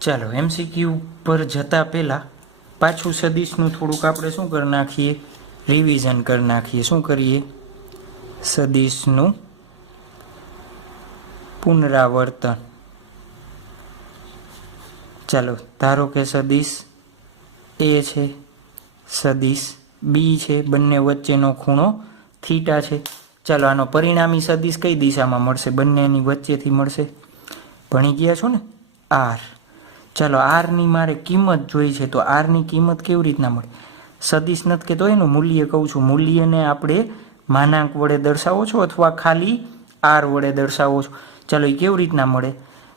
ચાલો એમસીક્યુ પર જતા પહેલાં પાછું સદીશનું થોડુંક આપણે શું કરી નાખીએ, રિવિઝન કરી નાખીએ. શું કરીએ? સદીશનું પુનરાવર્તન. ચાલો ધારો કે સદીશ એ છે, સદીશ બી છે, બંને વચ્ચેનો ખૂણો થીટા છે. ચાલો આનો પરિણામી સદીશ કઈ દિશામાં મળશે? બંનેની વચ્ચેથી મળશે. ભણી ગયા છો ને? આર. ચાલો આરની મારે કિંમત જોઈ છે, તો આરની કિંમત કેવી રીતના મળે? સદીશ નથી કહેતો, એનું મૂલ્ય કહું છું. મૂલ્યને આપણે માનાંક વડે દર્શાવો છો અથવા ખાલી આર વડે દર્શાવો છો. ચાલો એ કેવી રીતના મળે?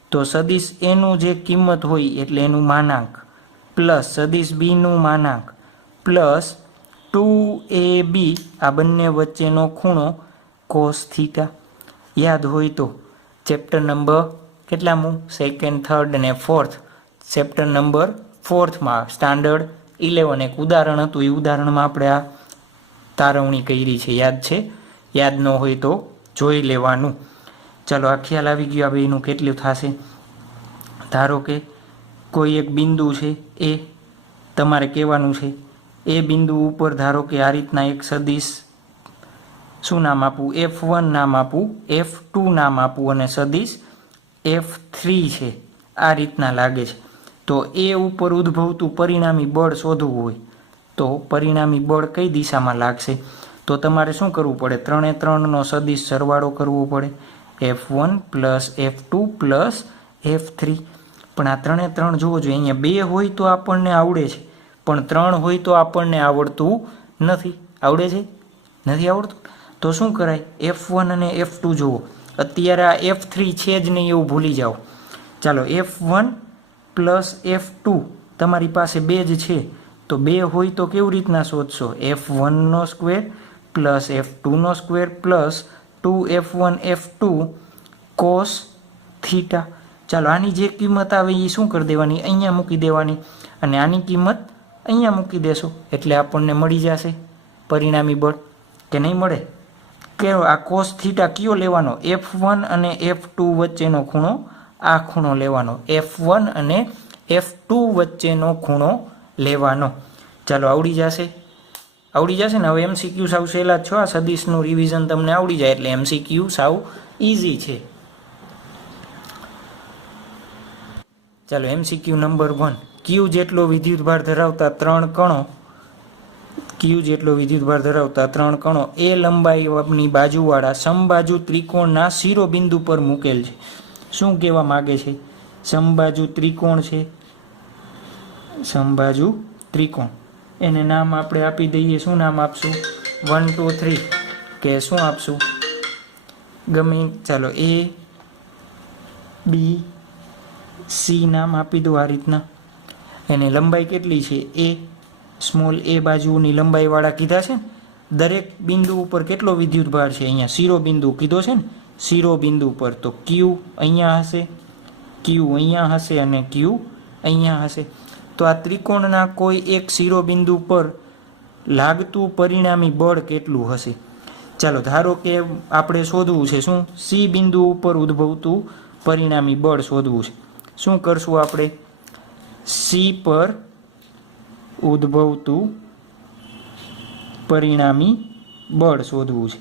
તો સદીશ એનું જે કિંમત હોય એટલે એનું માનાંક પ્લસ સદીશ બીનું માનાંક પ્લસ 2ab આ બંને વચ્ચેનો ખૂણો કોસ થીટા. યાદ હોય તો ચેપ્ટર નંબર કેટલામું? સેકન્ડ, થર્ડ અને ફોર્થ. ચેપ્ટર નંબર 4માં સ્ટાન્ડર્ડ 11 એક ઉદાહરણ હતું. એ ઉદાહરણમાં આપણે આ તારવણી કરી છે. યાદ છે? યાદ ન હોય તો જોઈ લેવાનું. ચાલો આ ખ્યાલ આવી ગયો. આ બેનું કેટલું થશે? ધારો કે કોઈ એક બિંદુ છે, એ તમારે કહેવાનું છે. એ બિંદુ ઉપર ધારો કે આ રીતના એક સદીશ શું નામ આપવું? F1 નામ આપવું, F2 નામ આપવું અને સદીશ F3 છે. આ રીતના લાગે છે. તો એ ઉપર ઉદ્ભવતું પરિણામી બળ શોધવું હોય તો પરિણામી બળ કઈ દિશામાં લાગશે? તો તમારે શું કરવું પડે? 3 નો સદીશ સરવાળો કરવો પડે. F1 plus F2 plus F3. પણ આ 3 જોવો જોઈએ. અહીંયા 2 હોય તો આપણને આવડે છે, પણ 3 હોય તો આપણને આવડતું નથી. આવડે છે? નથી આવડતું. તો શું કરાય? F1 અને F2 જુઓ. અત્યારે આ F3 છે જ નહીં એવું ભૂલી જાઓ. ચાલો F1 પ્લસ F2 તમારી પાસે 2 જ છે, તો 2 હોય તો કેવી રીતના શોધશો? F1 square plus F2 square plus 2F1 F2 cos theta. ચાલો આની જે કિંમત આવે એ શું કરી દેવાની? અહીંયા મૂકી દેવાની અને આની કિંમત અહીંયા મૂકી દેશો એટલે આપણને મળી જશે પરિણામી બળ. કે નહીં મળે? કે આ કોસ થીટા કયો લેવાનો? F1 અને F2 વચ્ચેનો ખૂણો, આ ખૂણો લેવાનો. F1 અને F2 વચ્ચેનો ખૂણો લેવાનો. ચાલો આવડી જશે. આવડી જશે ને? હવે એમસીક્યુ સાવ સહેલા જ છો. આ સદીશનું રિવિઝન તમને આવડી જાય એટલે એમસીક્યુ સાવ ઇઝી છે. ચાલો એમસીક્યુ નંબર 1. ક્યુ જેટલો વિદ્યુતભાર ધરાવતા 3 કણો, ક્યુ જેટલો વિદ્યુતભાર ધરાવતા 3 કણો એ લંબાઈની બાજુવાળા સમબાજુ ત્રિકોણના શિરોબિંદુ પર મૂકેલ છે. શું કહેવા માગે છે? સમબાજુ ત્રિકોણ છે, સમબાજુ ત્રિકોણ. એને નામ આપણે આપી દઈએ. શું નામ આપશું? 1 2 3 કે શું આપશું? ગમે. ચાલો A B C નામ આપી દો આ રીતના. એની લંબાઈ કેટલી છે? A સ્મોલ a બાજુની લંબાઈવાળા કીધા છે. દરેક બિંદુ ઉપર કેટલો વિદ્યુતભાર છે? અહીંયા શિરોબિંદુ કીધો છે ને, શિરોબિંદુ પર. તો Q અહીંયા હશે, Q અહીંયા હશે અને Q અહીંયા હશે. તો આ ત્રિકોણના કોઈ એક શિરોબિંદુ પર લાગતું પરિણામી બળ કેટલું હશે? ચાલો ધારો કે આપણે શોધવું છે શું? C બિંદુ ઉપર ઉદ્ભવતું પરિણામી બળ શોધવું છે. શું કરશું આપણે? C પર ઉદ્ભવતું પરિણામી બળ શોધવું છે.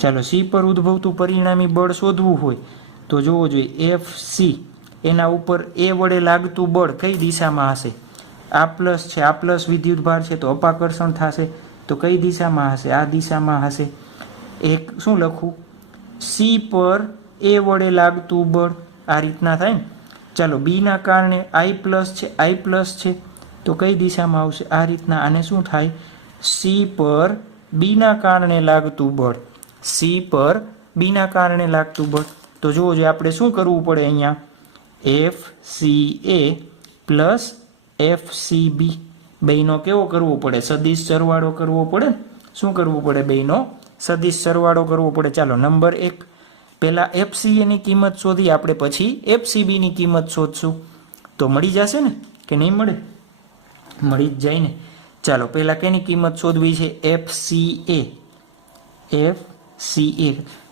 ચાલો C પર ઉદ્ભવતું પરિણામી બળ શોધવું હોય તો જોવો જોઈએ FC એના ઉપર A વડે લાગતું બળ કઈ દિશામાં હશે? આ પ્લસ છે, આ પ્લસ વિદ્યુતભાર છે તો અપાકર્ષણ થશે. તો કઈ દિશામાં હશે? આ દિશામાં હશે. એક શું લખું? C પર A વડે લાગતું બળ આ રીતના થાય ને. ચાલો B ના કારણે I પ્લસ છે, I પ્લસ છે તો કઈ દિશામાં આવશે? આ રીતના. આને શું થાય? C પર B ના કારણે લાગતું બળ, C પર B ના કારણે લાગતું બળ. તો જુઓ જોઈએ આપણે શું કરવું પડે અહીંયા? FCA પ્લસ FCB બેયનો કેવો કરવો પડે? સદિશ સરવાળો કરવો પડે. શું કરવું પડે? બેયનો સદિશ સરવાળો કરવો પડે. ચાલો નંબર 1 પહેલાં FCA ની કિંમત શોધી આપણે, પછી FCB ની કિંમત શોધશું. તો મળી જશે ને કે નહીં મળે? મળી જ જાય ને. ચાલો પહેલાં કેની કિંમત શોધવી છે? FCA.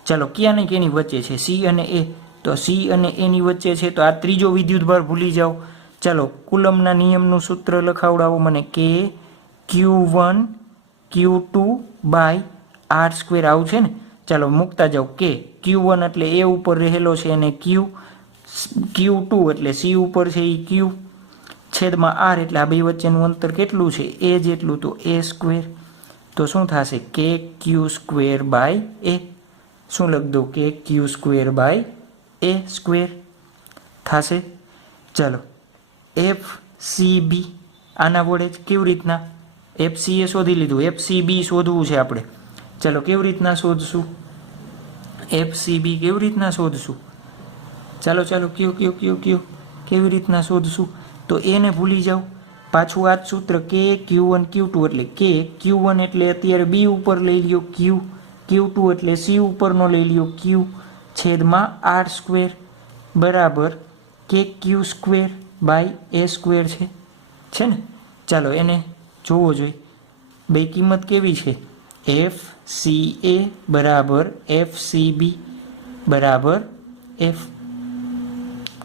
ચાલો ક્યાંની કેની વચ્ચે છે? C અને A. તો તો સી અને એની વચ્ચે છે, તો આ ત્રીજો વિદ્યુતભાર ભૂલી જાઓ. ચાલો કુલમના નિયમનું સૂત્ર લખાવડાવો મને, કે Q1 Q2 by R square આવું છે ને. ચાલો મૂકતા જાઓ, કે Q1 એટલે એ ઉપર રહેલો છે અને Q2 એટલે સી ઉપર છે એ Q છેદમાં આર એટલે આ બે વચ્ચેનું અંતર કેટલું છે, એ જેટલું, તો એ સ્ક્વેર. તો શું થશે, કે ક્યુ સ્ક્વેર બાય એ. શું લખ દો, કે ક્યુ સ્ક્વેર બાય એ સ્ક્વેર થશે. ચાલો એફ સી બી આના વડે જ કેવી રીતના, એફ સી એ શોધી લીધું, એફ સી બી શોધવું છે આપણે. ચાલો કેવી રીતના શોધશું, એફ સી બી કેવી રીતના શોધશું, ચાલો કયો કેવી રીતના શોધશું. તો એને ભૂલી જાઓ, પાછું આ જ સૂત્ર, કે Q1 Q2 એટલે કે Q1 એટલે અત્યારે બી ઉપર લઈ લ્યો Q, Q2 એટલે સી ઉપરનો લઈ લ્યો Q છેદમાં આર સ્ક્વેર બરાબર K Q square by A square છે ને. ચાલો એને જોવો જોઈએ, બે કિંમત કેવી છે, એફ સી એ બરાબર એફ સી બી બરાબર એફ,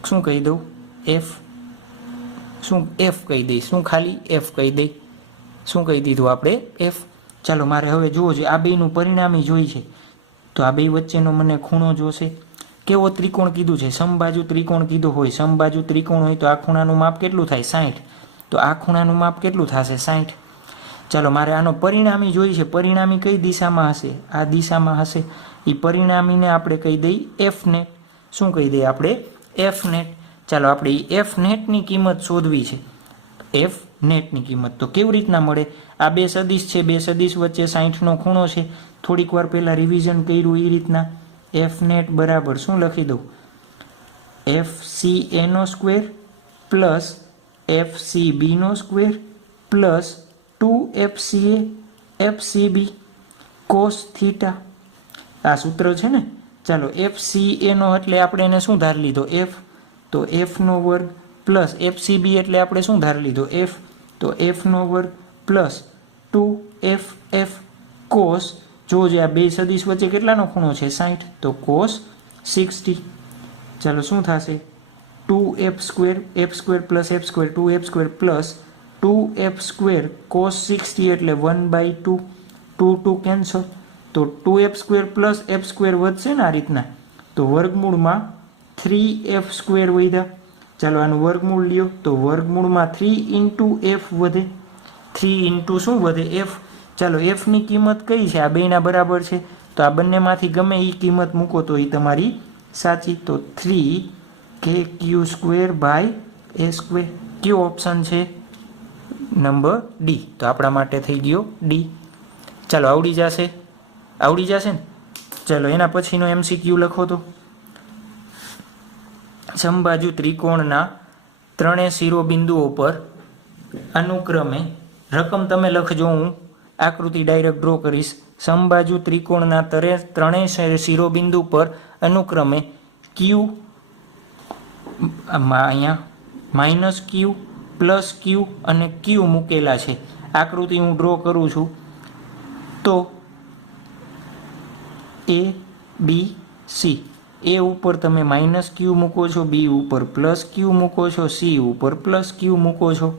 શું કહી દઉં, એફ કહી દઈ, શું ખાલી એફ કહી દઈ, શું કહી દીધું આપણે, એફ. ચાલો મારે હવે જોવો જોઈએ, આ બેનું પરિણામી જોઈ છે, તો આ બે વચ્ચેનો મને ખૂણો જોશે. કેવો ત્રિકોણ કીધું છે, સમબાજુ ત્રિકોણ કીધો હોય, સમબાજુ ત્રિકોણ હોય તો આ ખૂણાનું માપ કેટલું થાય, 60. તો આ ખૂણાનું માપ કેટલું થશે, 60. ચાલો મારે આનો પરિણામી જોઈ છે, પરિણામી કઈ દિશામાં હશે, આ દિશામાં હશે. એ પરિણામીને આપણે કહી દઈ એફ નેટ. શું કહી દઈએ આપણે, એફ નેટ. ચાલો આપણે એફ નેટની કિંમત શોધવી છે, એફ નેટની કિંમત. તો કેવી રીતના મળે, આ બે સદિશ છે, બે સદિશ વચ્ચે 60નો ખૂણો છે, થોડીક વાર પહેલાં રિવિઝન કર્યું એ રીતના. એફ નેટ બરાબર શું લખી દઉં, એફ સી એનો સ્ક્વેર પ્લસ એફ સી બીનો square plus 2FCA FCB cos theta. આ સૂત્ર છે ને. ચાલો FCA નો એટલે આપણે એને શું ધાર લીધો, F, તો F નો વર્ગ પ્લસ FCB એટલે આપણે શું ધાર લીધો, F, તો F નો વર્ગ પ્લસ 2FF કોસ, જોજે આ બે સદિશ વચ્ચે કેટલાનો ખૂણો છે, 60, તો કોસ 60. ચાલો શું થશે, 2f square, f square plus f square, 2f square plus 2f square cos 60 એટલે 1/2, 2 કેન્સલ, તો 2f square plus f square વધશે ને આ રીતના, તો વર્ગમૂળમાં 3f સ્ક્વેર વધ્યા. ચાલો આનું વર્ગમૂળ લ્યો, તો વર્ગમૂળમાં 3 f વધે, 3 શું વધે, f. ચાલો f ની કિંમત કઈ છે, આ બેના બરાબર છે, તો આ બંનેમાંથી ગમે એ કિંમત મૂકો તો એ તમારી સાચી. તો 3kq square by A square. કયો ઓપ્શન છે, નંબર ડી. તો આપણા માટે થઈ ગયો ડી. ચાલો આવડી જશે ને. ચાલો એના પછીનો MCQ લખો તો, સમબાજુ ત્રિકોણના ત્રણેય શિરોબિંદુઓ પર અનુક્રમે, રકમ તમે લખજો, હું આકૃતિ ડાયરેક્ટ ડ્રો કરીશ. સમબાજુ ત્રિકોણના ત્રણેય શિરોબિંદુ પર અનુક્રમે Q, અહીંયા -Q, +Q અને Q મૂકેલા છે. આકૃતિ હું ડ્રો કરું છું. તો A B C, એ ઉપર તમે -Q મૂકો છો, B ઉપર +Q મૂકો છો, C ઉપર +Q મૂકો છો.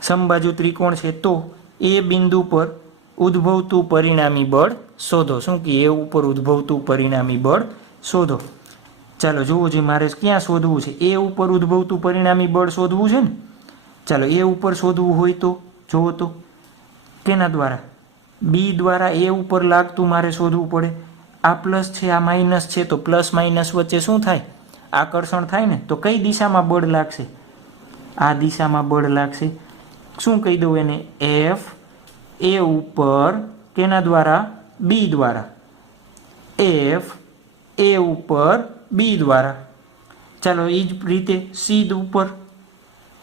સમબાજુ ત્રિકોણ છે, તો એ બિંદુ પર ઉદ્ભવતું પરિણામી બળ શોધો. શું કે એ ઉપર ઉદ્ભવતું પરિણામી બળ શોધો. ચાલો જુઓ જે મારે ક્યાં શોધવું છે, એ ઉપર ઉદ્ભવતું પરિણામી બળ શોધવું છે ને. ચાલો એ ઉપર શોધવું હોય તો જુઓ તો કેના દ્વારા, બી દ્વારા એ ઉપર લાગતું મારે શોધવું પડે. આ પ્લસ છે, આ માઇનસ છે, તો પ્લસ માઇનસ વચ્ચે શું થાય, આકર્ષણ થાય ને. તો કઈ દિશામાં બળ લાગશે, આ દિશામાં બળ લાગશે. શું કહી દઉં એને, F એ ઉપર કેના દ્વારા, બી દ્વારા, F એ ઉપર બી દ્વારા. ચાલો એ જ રીતે સી ઉપર,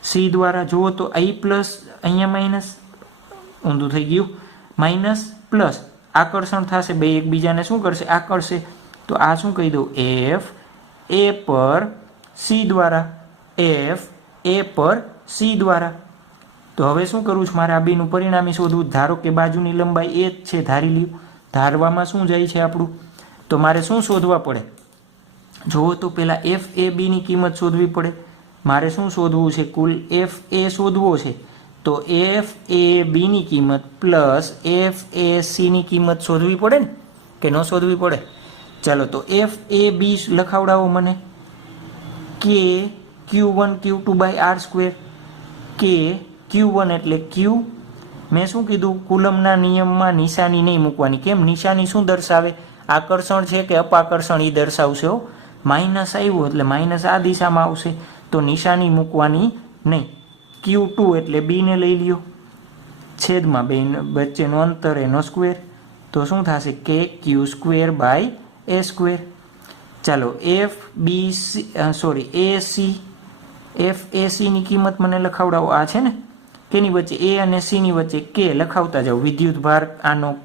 સી દ્વારા જુઓ તો અહીં પ્લસ, અહીંયા માઇનસ, ઊંધું થઈ ગયું, માઇનસ પ્લસ, આકર્ષણ થશે, બે એકબીજાને શું કરશે, આકર્ષે. તો આ શું કહી દઉં, F એ પર સી દ્વારા, F એ પર સી દ્વારા. તો હવે શું કરવું છે, મારે આ બેનું પરિણામી શોધવું. ધારો કે બાજુની લંબાઈ એ જ છે, ધારી લ્યો. ધારવામાં શું જાય છે આપણું, તો મારે શું શોધવા પડે, જુઓ તો પહેલાં એફ એ બીની કિંમત શોધવી પડે. મારે શું શોધવું છે? કુલ એફ એ શોધવો છે. તો એફ એ બીની કિંમત પ્લસ એફ એ સીની કિંમત શોધવી પડે ને, કે ન શોધવી પડે? ચાલો તો એફ એ બી લખાવડાવો મને. કે Q1 Q2 by R square. કે Q1 એટલે Q. મેં શું કીધું? કુલમના નિયમમાં નિશાની નહીં મૂકવાની. કેમ? નિશાની શું દર્શાવે? આકર્ષણ છે કે અપાકર્ષણ એ દર્શાવશે. માઇનસ આવ્યું એટલે માઇનસ આ દિશામાં આવશે, તો નિશાની મૂકવાની નહીં. Q2 એટલે બીને લઈ લ્યો, છેદમાં બે વચ્ચેનું અંતર એનો સ્ક્વેર, તો શું થશે? કે ક્યુ સ્ક્વેર બાય એ સ્ક્વેર. ચાલો F B C F A સીની કિંમત મને લખાવડાવો. આ છે ને, કેની વચ્ચે? એ અને સીની વચ્ચે કે લખાવતા જાઓ. વિદ્યુત ભાર આનો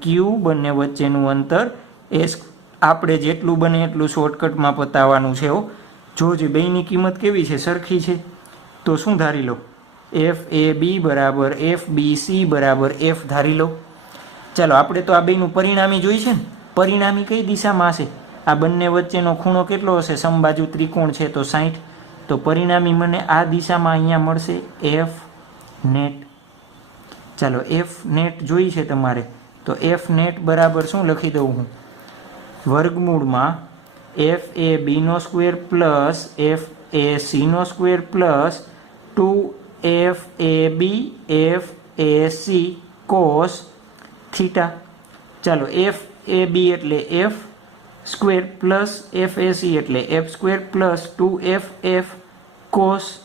ક્યુ, બંને વચ્ચેનું અંતર એ. આપણે જેટલું બને એટલું શોર્ટકટમાં પતાવવાનું છે. જોજે બેની કિંમત કેવી છે? સરખી છે. તો શું ધારી લો? એફ એ બી બરાબર એફ બી સી બરાબર એફ ધારી લો. ચાલો આપણે તો આ બેનું પરિણામી જોઈ છે ને. પરિણામી કઈ દિશામાં હશે? આ બંને વચ્ચેનો ખૂણો કેટલો હશે? સમબાજુ ત્રિકોણ છે તો 60. તો પરિણામી મને આ દિશામાં અહીંયા મળશે એફ નેટ. ચાલો એફ નેટ જોઈ છે તમારે, તો એફ નેટ બરાબર શું લખી દઉં હું? વર્ગમૂળમાં F A Bino square plus F A સીનો square plus 2 F A B F A C cos theta. ચાલો એફ એ બી એટલે F square plus F A C એટલે F square plus 2 F cos.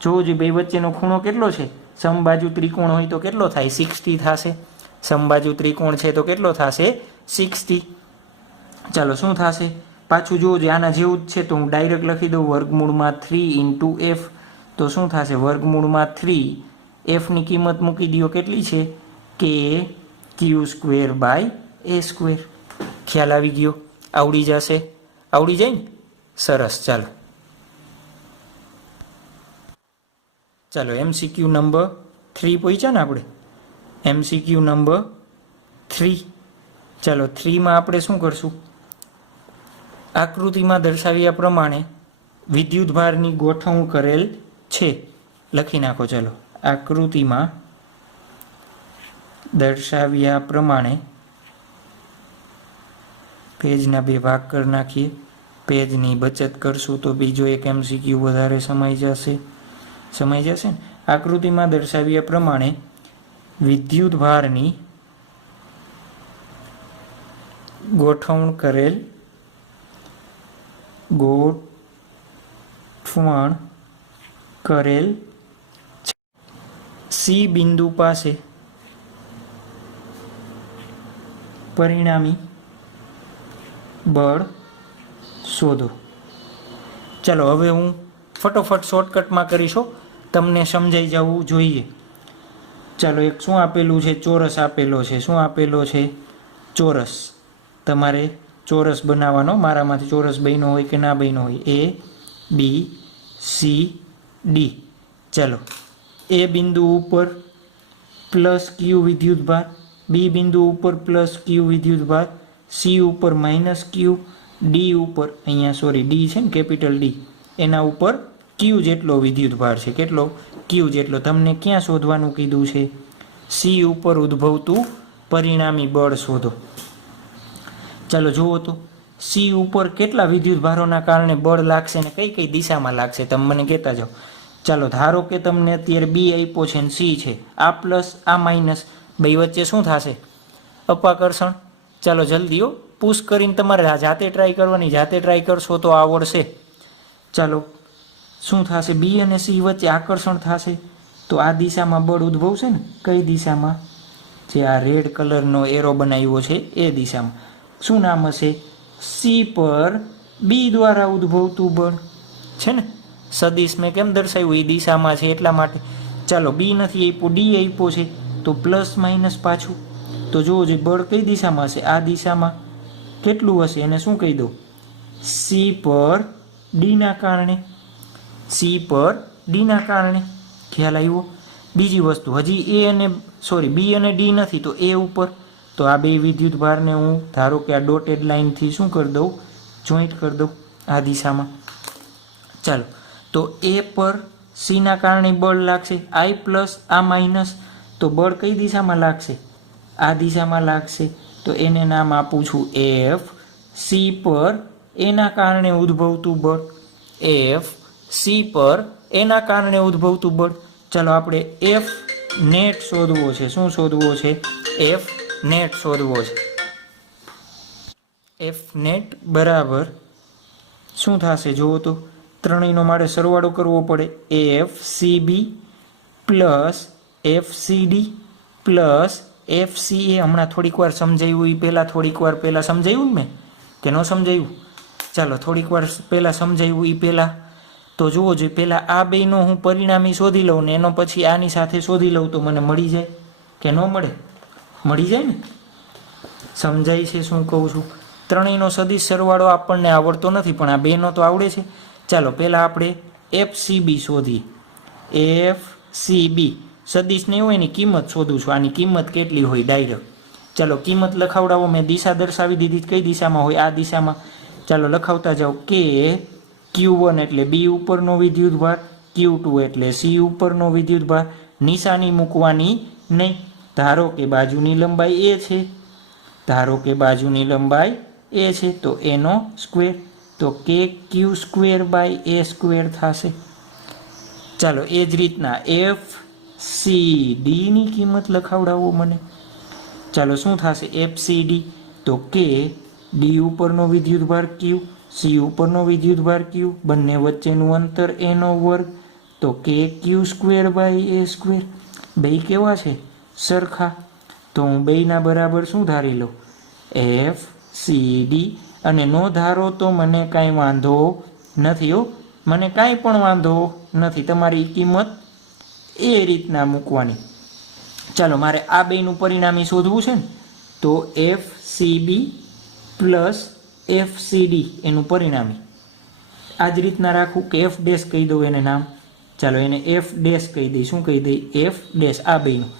જોજો બે વચ્ચેનો ખૂણો કેટલો છે? સમબાજુ ત્રિકોણ હોય તો કેટલો થાય? 60 થશે. સમબાજુ ત્રિકોણ છે તો કેટલો થશે? 60. ચાલો શું થશે? પાછું જોજો, આના જેવું જ છે તો હું ડાયરેક્ટ લખી દઉં વર્ગમૂળમાં 3 ઇન્ટુ એફ. તો શું થશે? વર્ગમૂળમાં 3 એફની કિંમત મૂકી દો. કેટલી છે? કે ક્યુ સ્ક્વેર બાય એ સ્ક્વેર. ખ્યાલ આવી ગયો? આવડી જશે? આવડી જાય ને? સરસ. ચાલો MCQ નંબર 3 પહોંચ્યા ને આપણે. MCQ number 3. ચાલો 3માં આપણે શું કરશું? આકૃતિમાં દર્શાવ્યા પ્રમાણે વિદ્યુતભારની ગોઠવણ કરેલ છે. લખી નાખો. ચાલો આકૃતિમાં દર્શાવ્યા પ્રમાણે પેજના 2 ભાગ કરી નાખીએ. પેજની બચત કરશું તો બીજો એક MCQ વધારે સમાઈ જશે ને. આકૃતિમાં દર્શાવ્યા પ્રમાણે વિદ્યુતભારની ગોઠવણ કરેલ છે. સી બિંદુ પાસે પરિણામી બળ શોધો. ચાલો હવે હું ફટોફટ શોર્ટકટમાં કરીશો, તમને સમજાઈ જવું જોઈએ. ચાલો એક શું આપેલું છે? ચોરસ આપેલો છે. શું આપેલો છે? ચોરસ. તમારે ચોરસ બનાવવાનો. મારામાંથી ચોરસ બન્યો હોય કે ના બન્યો હોય. એ બી સી ડી. ચાલો એ બિંદુ ઉપર પ્લસ ક્યુ વિદ્યુતભાર, બી બિંદુ ઉપર પ્લસ ક્યુ વિદ્યુતભાર, સી ઉપર માઇનસ ક્યુ, ડી ઉપર ડી છે ને, કેપિટલ ડી, એના ઉપર ક્યુ જેટલો વિદ્યુતભાર છે. કેટલો? ક્યુ જેટલો. તમને ક્યાં શોધવાનું કીધું છે? સી ઉપર ઉદ્ભવતું પરિણામી બળ શોધો. ચાલો જુઓ તો સી ઉપર કેટલા વિદ્યુતભારોના કારણે બળ લાગશે ને કઈ કઈ દિશામાં લાગશે તમે મને કહેતા જાઓ. ચાલો ધારો કે તમને અત્યારે બી આપ્યો છે ને સી છે. આ પ્લસ આ માઇનસ બે વચ્ચે શું થશે? અપાકર્ષણ. ચાલો જલ્દીઓ પુશ કરીને તમારે જાતે ટ્રાય કરવાની. જાતે ટ્રાય કરશો તો આવડશે. ચાલો શું થશે? બી અને સી વચ્ચે આકર્ષણ થશે તો આ દિશામાં બળ ઉદ્ભવશે ને. કઈ દિશામાં? જે આ રેડ કલરનો એરો બનાવ્યો છે એ દિશામાં. શું નામ હશે? સી પર બી દ્વારા ઉદ્ભવતું બળ છે ને. સદિશ મેં કેમ દર્શાવ્યું? એ દિશામાં છે એટલા માટે. ચાલો બી નથી આપ્યો, ડી આપ્યો છે તો પ્લસ માઇનસ પાછું. તો જુઓ જે બળ કઈ દિશામાં હશે? આ દિશામાં. કેટલું હશે એને શું કહી દો? સી પર ડીના કારણે. સી પર ડીના કારણે. ખ્યાલ આવ્યો? બીજી વસ્તુ હજી બી અને ડી નથી તો એ ઉપર. તો આ બે વિદ્યુતભારને હું ધારો કે આ ડોટેડ લાઇનથી શું કરી દઉં? જોઈન્ટ કરી દો આ દિશામાં. ચાલો તો એ પર સીના કારણે બળ લાગશે આઈ પ્લસ આ માઇનસ, તો બળ કઈ દિશામાં લાગશે? આ દિશામાં લાગશે. તો એને નામ આપું છું એફ. સી પર એના કારણે ઉદ્ભવતું બળ, એફ સી પર એના કારણે ઉદ્ભવતું બળ. ચાલો આપણે એફ નેટ શોધવો છે. શું શોધવો છે? એફ નેટ શોધવો છે. એફ નેટ બરાબર શું થશે જુઓ તો, ત્રણેયનો મારે સરવાળો કરવો પડે. F C B plus F C D plus F C A. હમણાં થોડીક વાર સમજાયું એ પહેલાં, થોડીક વાર પહેલાં સમજાયું ને મેં કે ન સમજાયું? ચાલો થોડીક વાર પહેલાં સમજાયું એ પહેલાં તો જુઓ જોઈએ. પહેલાં આ બેનો હું પરિણામી શોધી લઉં ને એનો પછી આની સાથે શોધી લઉં તો મને મળી જાય કે ન મળે? મળી જાય ને. સમજાય છે શું કહું છું? ત્રણેયનો સદિશ સરવાળો આપણને આવડતો નથી પણ આ બેનો તો આવડે છે. ચાલો પહેલાં આપણે એફ સી બી શોધીએ. એફ સી બી સદિશ નહીં હોય એની કિંમત શોધું છું. આની કિંમત કેટલી હોય ડાયરેક્ટ. ચાલો કિંમત લખાવડાવો. મેં દિશા દર્શાવી દીધી. કઈ દિશામાં હોય? આ દિશામાં. ચાલો લખાવતા જાઓ કે Q1 એટલે બી ઉપરનો વિદ્યુતભાર, Q2 એટલે સી ઉપરનો વિદ્યુતભાર. નિશાની મૂકવાની નહીં. ધારો કે બાજુની લંબાઈ એ છે, ધારો કે બાજુની લંબાઈ એ છે તો એનો સ્ક્વેર, તો k Q square by A square થશે. ચાલો એ જ રીતના એફ સી ડીની કિંમત લખાવડાવો મને. ચાલો શું થશે? એફ સી ડી તો કે ડી ઉપરનો વિદ્યુતભાર ક્યુ, સી ઉપરનો વિદ્યુતભાર ક્યુ, બંને વચ્ચેનું અંતર એનો વર્ગ, તો k Q square by A square. બે કેવા છે? સરખા. તો હું બેયના બરાબર શું ધારી લઉં? F C D. અને નો ધારો તો મને કાંઈ વાંધો નથી હો, મને કાંઈ પણ વાંધો નથી. તમારી કિંમત એ રીતના મૂકવાની. ચાલો મારે આ બેનું પરિણામી શોધવું છે ને, તો F C B plus F C D એનું પરિણામી આ જ રીતના રાખું કે એફ ડેશ કહી દઉં એને નામ. ચાલો એને એફ ડેશ કહી દઈ. શું કહી દઈ? F dash. આ બેનું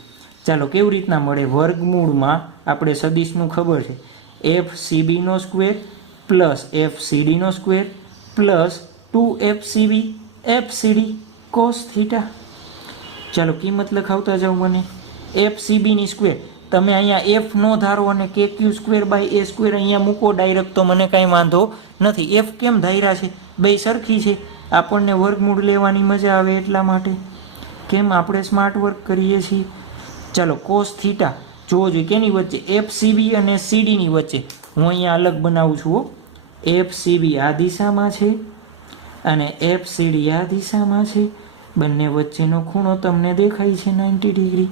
ચાલો કેવી રીતના મળે? વર્ગમૂળમાં આપણે સદિશનું ખબર છે. એફ સી બીનો સ્ક્વેર પ્લસ એફ સી ડીનો square plus 2 F C B F C D cos theta. ચાલો કિંમત લખાવતા જાઓ મને. એફ સી બીની સ્ક્વેર તમે અહીંયા એફ નો ધારો અને કે ક્યુ સ્ક્વેર બાય એ સ્ક્વેર અહીંયા મૂકો ડાયરેક્ટ તો મને કાંઈ વાંધો નથી. એફ કેમ ધાર્યા છે? બે સરખી છે. આપણને વર્ગમૂળ લેવાની મજા આવે એટલા માટે. કેમ? આપણે સ્માર્ટ વર્ક કરીએ છીએ. ચાલો કોસ થીટા જોવો જોઈએ કેની વચ્ચે? એફ સી બી અને સી ડીની વચ્ચે. હું અહીંયા અલગ બનાવું છું. એફ સી બી આ દિશામાં છે અને એફ સી ડી આ દિશામાં છે. બંને વચ્ચેનો ખૂણો તમને દેખાય છે 90 ડિગ્રી.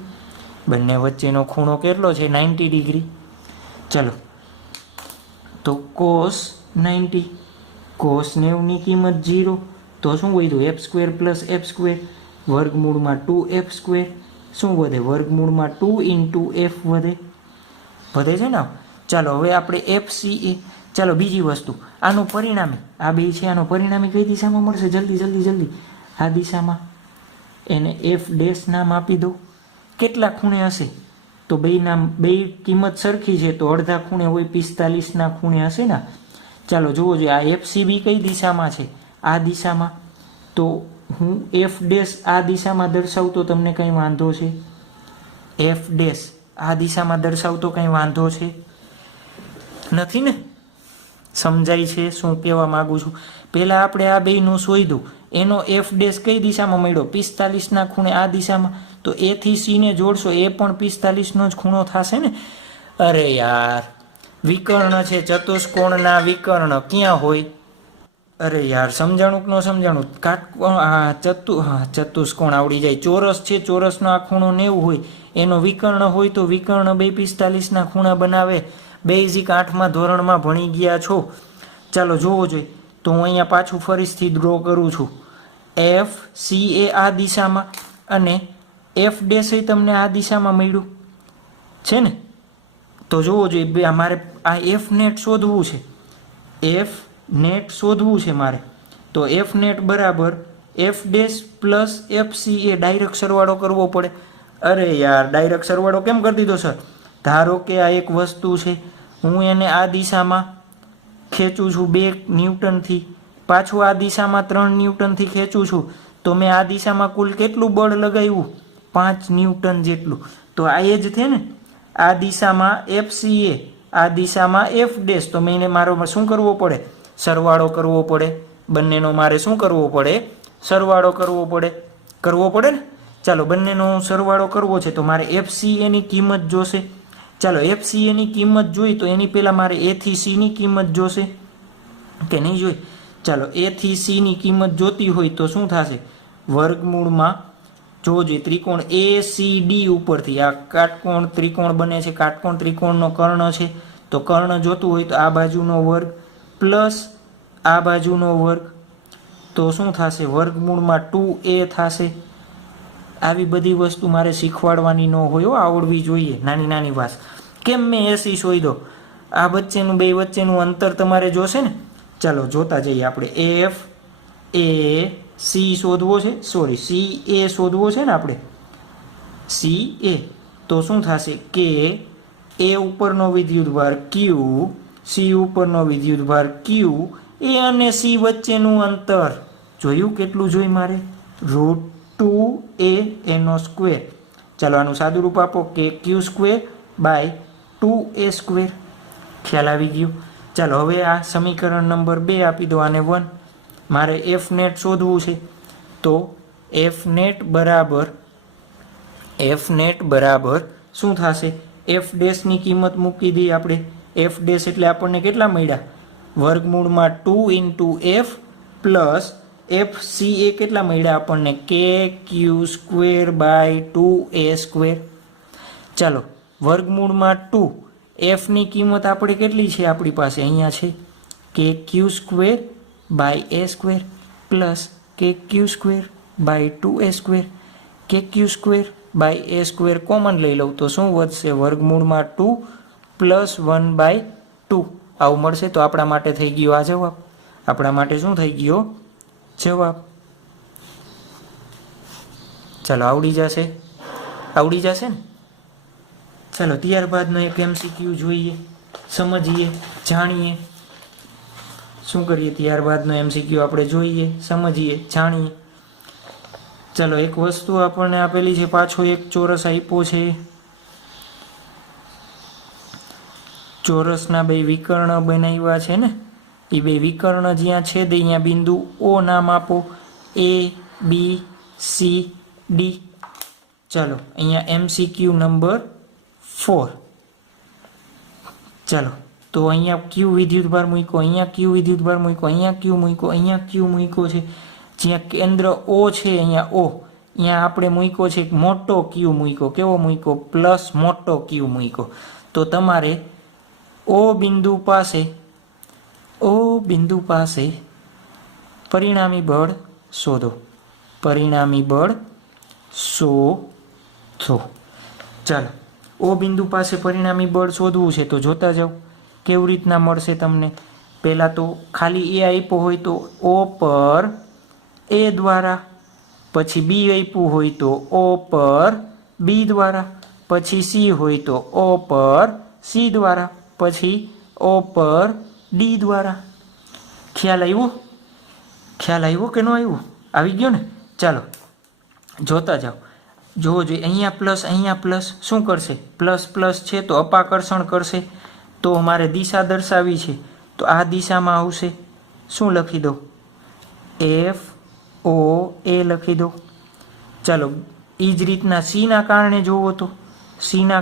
બંને વચ્ચેનો ખૂણો કેટલો છે? 90 ડિગ્રી. ચલો તો કોસ 90, કોસ 90ની કિંમત 0. તો શું વધ્યું? F square plus F square. વર્ગમૂળમાં 2 એફ સ્ક્વેર. શું વધે? વર્ગમૂળમાં 2 ઇન્ટુ એફ વધે. વધે છે ને. ચાલો હવે આપણે એફ સી એ. ચાલો બીજી વસ્તુ, આનું પરિણામી આ બે છે. આનું પરિણામી કઈ દિશામાં મળશે? જલ્દી જલ્દી જલ્દી. આ દિશામાં. એને એફ ડેશ નામ આપી દો. કેટલા ખૂણે હશે? તો બે કિંમત સરખી છે તો અડધા ખૂણે હોય, 45ના ખૂણે હશે ને. ચાલો જુઓ જોઈએ આ એફ સી બી કઈ દિશામાં છે? આ દિશામાં. તો હું એફ ડેશ આ દિશામાં દર્શાવું તો તમને કંઈ વાંધો છે? એફ ડેશ આ દિશામાં દર્શાવું તો કંઈ વાંધો છે? નથી ને. સમજાય છે શું કહેવા માગું છું? પહેલાં આપણે આ બેયનું શોધ્યું. એનો એફ ડેશ કઈ દિશામાં મળ્યો? 45ના ખૂણે આ દિશામાં. તો એ થી સી ને જોડશો એ પણ 45નો જ ખૂણો થશે ને. અરે યાર વિકર્ણ છે, ચતુષ્કોણના વિકર્ણ ક્યાં હોય? અરે યાર સમજાણું કે ન સમજાણું? ચતુષ્કોણ આવડી જાય. ચોરસ છે, ચોરસનો આ ખૂણો 90 હોય. એનો વિકર્ણ હોય તો વિકર્ણ બે 45ના ખૂણા બનાવે. બેઝિક 8મા ધોરણમાં ભણી ગયા છો. ચાલો જોવો જોઈએ. તો હું અહીંયા પાછું ફરીથી ડ્રો કરું છું. એફ સી એ આ દિશામાં અને એફ ડેશ એ તમને આ દિશામાં મળ્યું છે ને. તો જોવો જોઈએ અમારે આ એફ નેટ શોધવું છે. એફ નેટ શોધવું છે મારે. તો એફ નેટ બરાબર F dash plus F C A direct સરવાળો કરવો પડે. અરે યાર ડાયરેક્ટ સરવાળો કેમ કરી દીધો સર? ધારો કે આ એક વસ્તુ છે, હું એને આ દિશામાં ખેંચું છું 2 ન્યૂટનથી, પાછું આ દિશામાં 3 ન્યૂટનથી ખેંચું છું, તો મેં આ દિશામાં કુલ કેટલું બળ લગાવ્યું? 5 ન્યૂટન જેટલું. તો આ એ જ છે ને, આ દિશામાં FCA, આ દિશામાં F ડેશ. તો મેં મારો શું કરવો પડે? સરવાળો કરવો પડે. બંનેનો મારે શું કરવો પડે? સરવાળો કરવો પડે ને. ચાલો, બંનેનો સરવાળો કરવો છે તો મારે FCA ની કિંમત જોશે. ચાલો, FCA ની કિંમત જોઈ તો એની પહેલાં મારે A થી C ની કિંમત જોશે કે નહીં જોઈ? ચાલો, A થી C ની કિંમત જોતી હોય તો શું થશે? વર્ગમૂળમાં જોજે ત્રિકોણ ACD ઉપરથી આ કાટકોણ ત્રિકોણ બને છે, કાટકોણ ત્રિકોણનો કર્ણ છે, તો કર્ણ જોતું હોય તો આ બાજુનો વર્ગ પ્લસ આ બાજુનો વર્ગ, તો શું થશે? વર્ગમૂળમાં 2A થશે. આવી બધી વસ્તુ મારે શીખવાડવાની ન હોય, આવડવી જોઈએ. નાની નાની વાત કેમ મેં એસી શોધ્યો? આ વચ્ચેનું બે વચ્ચેનું અંતર તમારે જોશે ને. ચાલો જોતા જઈએ. આપણે FAC શોધવો છે, CA શોધવો છે ને આપણે, CA. તો શું થશે? કે A ઉપરનો વિદ્યુતભાર Q, C ઉપરનો વિદ્યુતભાર Q, A અને C વચ્ચેનું અંતર જોયું કેટલું જોઈ મારે? √2A એનો સ્ક્વેર. ચાલો આનું સાદું રૂપ આપો કે Q² બાય 2A સ્ક્વેર. ખ્યાલ આવી ગયો? ચાલો હવે આ સમીકરણ નંબર 2 આપી દો, આને 1. મારે F નેટ શોધવું છે તો F નેટ બરાબર શું થશે? F ડેશની કિંમત મૂકી દઈએ આપણે. F ડેશ એટલે આપણને કેટલા મળ્યા? વર્ગમૂળમાં 2 × F પ્લસ FCA કેટલા મળ્યા આપણને? KQ² by 2A square. ચાલો, વર્ગમૂળમાં 2, F ની કિંમત આપણે કેટલી છે? આપણી પાસે અહીંયા છે KQ² by A square plus KQ² by 2A square. KQ² by A square common લઈ લઉં તો શું વધશે? વર્ગમૂળમાં 2 પ્લસ 1/2 આવું મળશે. તો આપણા માટે થઈ ગયો આ જવાબ. આપણા માટે શું થઈ ગયો? જવાબ. ચાલો, આવડી જશે ને. ચાલો, ત્યારબાદનો એક MCQ જોઈએ, સમજીએ, જાણીએ. શું કરીએ? ત્યારબાદનો MCQ આપણે જોઈએ, સમજીએ, જાણીએ. ચાલો, એક વસ્તુ આપણને આપેલી છે, પાછો એક ચોરસ આપ્યો છે. ચોરસના બે વિકર્ણ બનાવ્યા છે ને, એ બે વિકર્ણ જ્યાં છેદે અહીંયા બિંદુ O નામ આપો, A B C D. ચાલો, અહીંયા MCQ નંબર 4. ચાલો, તો અહીંયા Q વિદ્યુતભાર મૂક્યો, અહીંયા Q વિદ્યુતભાર મૂક્યો, અહીંયા Q મૂક્યો, અહીંયા Q મૂક્યો છે. જ્યાં કેન્દ્ર O છે, અહીંયા O, અહીંયા આપણે મૂક્યો છે મોટો Q મૂક્યો. કેવો મૂક્યો? પ્લસ મોટો Q મૂક્યો. તો તમારે O બિંદુ પાસે પરિણામી બળ શોધો. ચાલો, O બિંદુ પાસે પરિણામી બળ શોધવું છે તો જોતા જાઓ કેવી રીતના મળશે તમને. પહેલાં તો ખાલી A આપ્યો હોય તો O પર A દ્વારા, પછી B આપ્યું હોય તો O પર B દ્વારા, પછી C હોય તો O પર C દ્વારા, પછી O પર D દ્વારા. ખ્યાલ આવ્યો કે ન આવ્યો? આવી ગયો ને. ચાલો જોતા જાઓ. જોવો જોઈએ, અહીંયા પ્લસ શું કરશે? પ્લસ છે તો અપાકર્ષણ કરશે. તો મારે દિશા દર્શાવી છે તો આ દિશામાં આવશે. શું લખી દો? FOA લખી દો. ચાલો, એ જ રીતના Cના કારણે જોવો તો Cના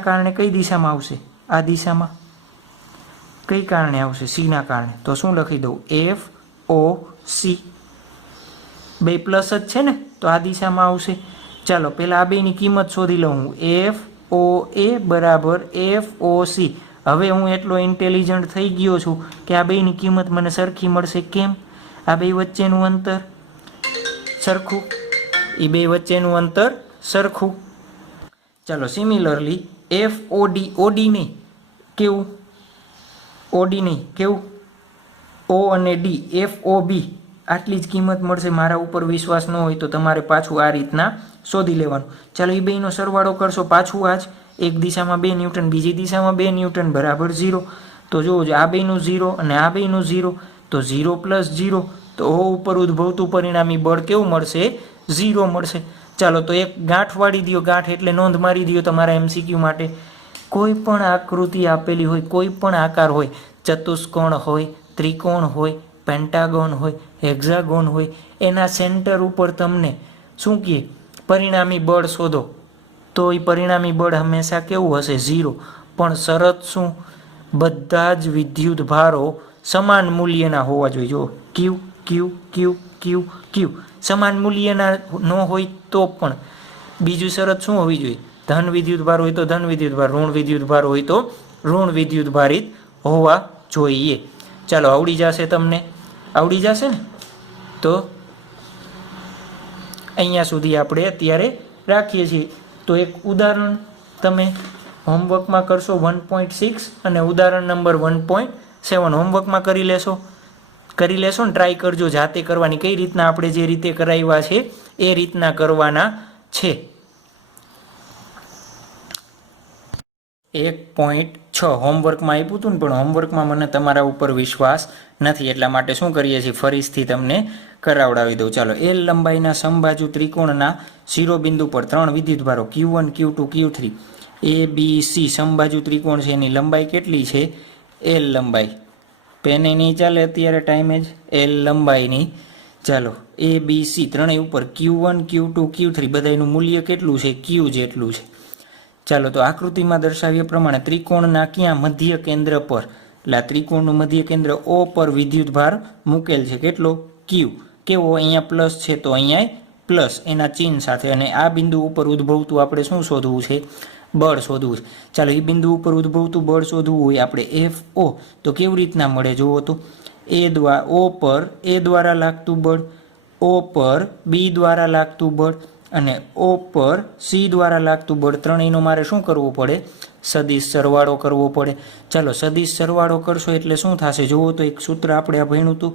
કારણે કઈ દિશામાં આવશે? આ દિશામાં. કઈ કારણે આવશે? Cના કારણે. તો શું લખી દઉં? FOC. બે પ્લસ જ છે ને, તો આ દિશામાં આવશે. ચાલો, પહેલાં આ બેની કિંમત શોધી લઉં હું. FOA બરાબર FOC. હવે હું એટલો ઇન્ટેલિજન્ટ થઈ ગયો છું કે આ બેની કિંમત મને સરખી મળશે. કેમ? આ બે વચ્ચેનું અંતર સરખું, એ બે વચ્ચેનું અંતર સરખું. ચાલો, સિમિલરલી OD નહીં, કેવું? OD નહીં, કેવું? O અને D, FOB. આટલી જ કિંમત મળશે. મારા ઉપર વિશ્વાસ ન હોય તો તમારે પાછું આ રીતના શોધી લેવાનું. ચાલો, એ બેનો સરવાળો કરશો, પાછું આ જ. એક દિશામાં 2 ન્યૂટન, બીજી દિશામાં 2 ન્યૂટન બરાબર 0. તો જોવો આ બેનું 0 અને આ બેનું 0, તો 0 + 0, તો O ઉપર ઉદ્ભવતું પરિણામી બળ કેવું મળશે? 0 મળશે. ચાલો તો એક ગાંઠ વાળી દો, ગાંઠ એટલે નોંધ મારી દો તમારા MCQ માટે. કોઈ પણ આકૃતિ આપેલી હોય, કોઈ પણ આકાર હોય, ચતુષ્કોણ હોય, ત્રિકોણ હોય, પેન્ટાગોન હોય, હેક્ઝાગોન હોય, એના સેન્ટર ઉપર તમને શું કહે? પરિણામી બળ શોધો. તો એ પરિણામી બળ હંમેશા કેવું હશે? 0. પણ શરત શું? બધા જ વિદ્યુત ભારો સમાન મૂલ્યના હોવા જોઈએ. જો ક્યુ ક્યુ ક્યુ ક્યુ ક્યુ સમાન મૂલ્યના ન હોય તો પણ બીજું શરત શું હોવી જોઈએ? ધન વિદ્યુત ભાર હોય તો ધન વિદ્યુત ભાર, ઋણ વિદ્યુત ભાર હોય તો ઋણ વિદ્યુત ભારિત હોવા જોઈએ. ચાલો આવડી જશે, તમને આવડી જશે ને? તો અહીંયા સુધી આપણે અત્યારે રાખીએ છીએ. તો એક ઉદાહરણ તમે હોમવર્કમાં કરશો 1.6 અને ઉદાહરણ નંબર 1.7 હોમવર્કમાં કરી લેશો ને? ટ્રાય કરજો જાતે કરવાની. કઈ રીતના આપણે જે રીતે કરાવ્યા છે એ રીતના કરવાના છે. 1.6 હોમવર્કમાં આપ્યું હતું ને, પણ હોમવર્કમાં મને તમારા ઉપર વિશ્વાસ નથી, એટલા માટે શું કરીએ છીએ, ફરીથી તમને કરાવડાવી દઉં. ચાલો, એલ લંબાઈના સમબાજુ ત્રિકોણના શિરોબિંદુ પર 3 વિદ્યુતભારો Q1 Q2 Q3 ABC સમબાજુ ત્રિકોણ છે, એની લંબાઈ કેટલી છે? એલ લંબાઈ. પેને નહીં ચાલે અત્યારે, ટાઈમે જ એલ લંબાઈની. ચાલો, ABC ત્રણેય ઉપર Q1 Q2 Q3 બધાનું મૂલ્ય કેટલું છે? Q જેટલું છે. ચાલો, તો આકૃતિમાં દર્શાવ્યા પ્રમાણે ત્રિકોણના ક્યાં મધ્ય કેન્દ્ર પર, એટલે આ ત્રિકોણનું મધ્ય કેન્દ્ર O પર વિદ્યુત ભાર મૂકેલ છે. કેટલો? Q. કેવો? અહીંયા પ્લસ છે તો અહીંયા પ્લસ એના ચિહ્ન સાથે. અને આ બિંદુ ઉપર ઉદ્ભવતું આપણે શું શોધવું છે? બળ શોધવું છે. ચાલો, એ બિંદુ ઉપર ઉદ્ભવતું બળ શોધવું હોય આપણે FO, તો કેવી રીતના મળે જુઓ તો. O પર A દ્વારા લાગતું બળ, O પર B દ્વારા લાગતું બળ અને O પર C દ્વારા લાગતું બળ, ત્રણેયનો મારે શું કરવું પડે? સદિશ સરવાળો કરવો પડે. ચાલો, સદિશ સરવાળો કરશો એટલે શું થશે જુઓ તો. એક સૂત્ર આપણે આ ભણ્યું હતું.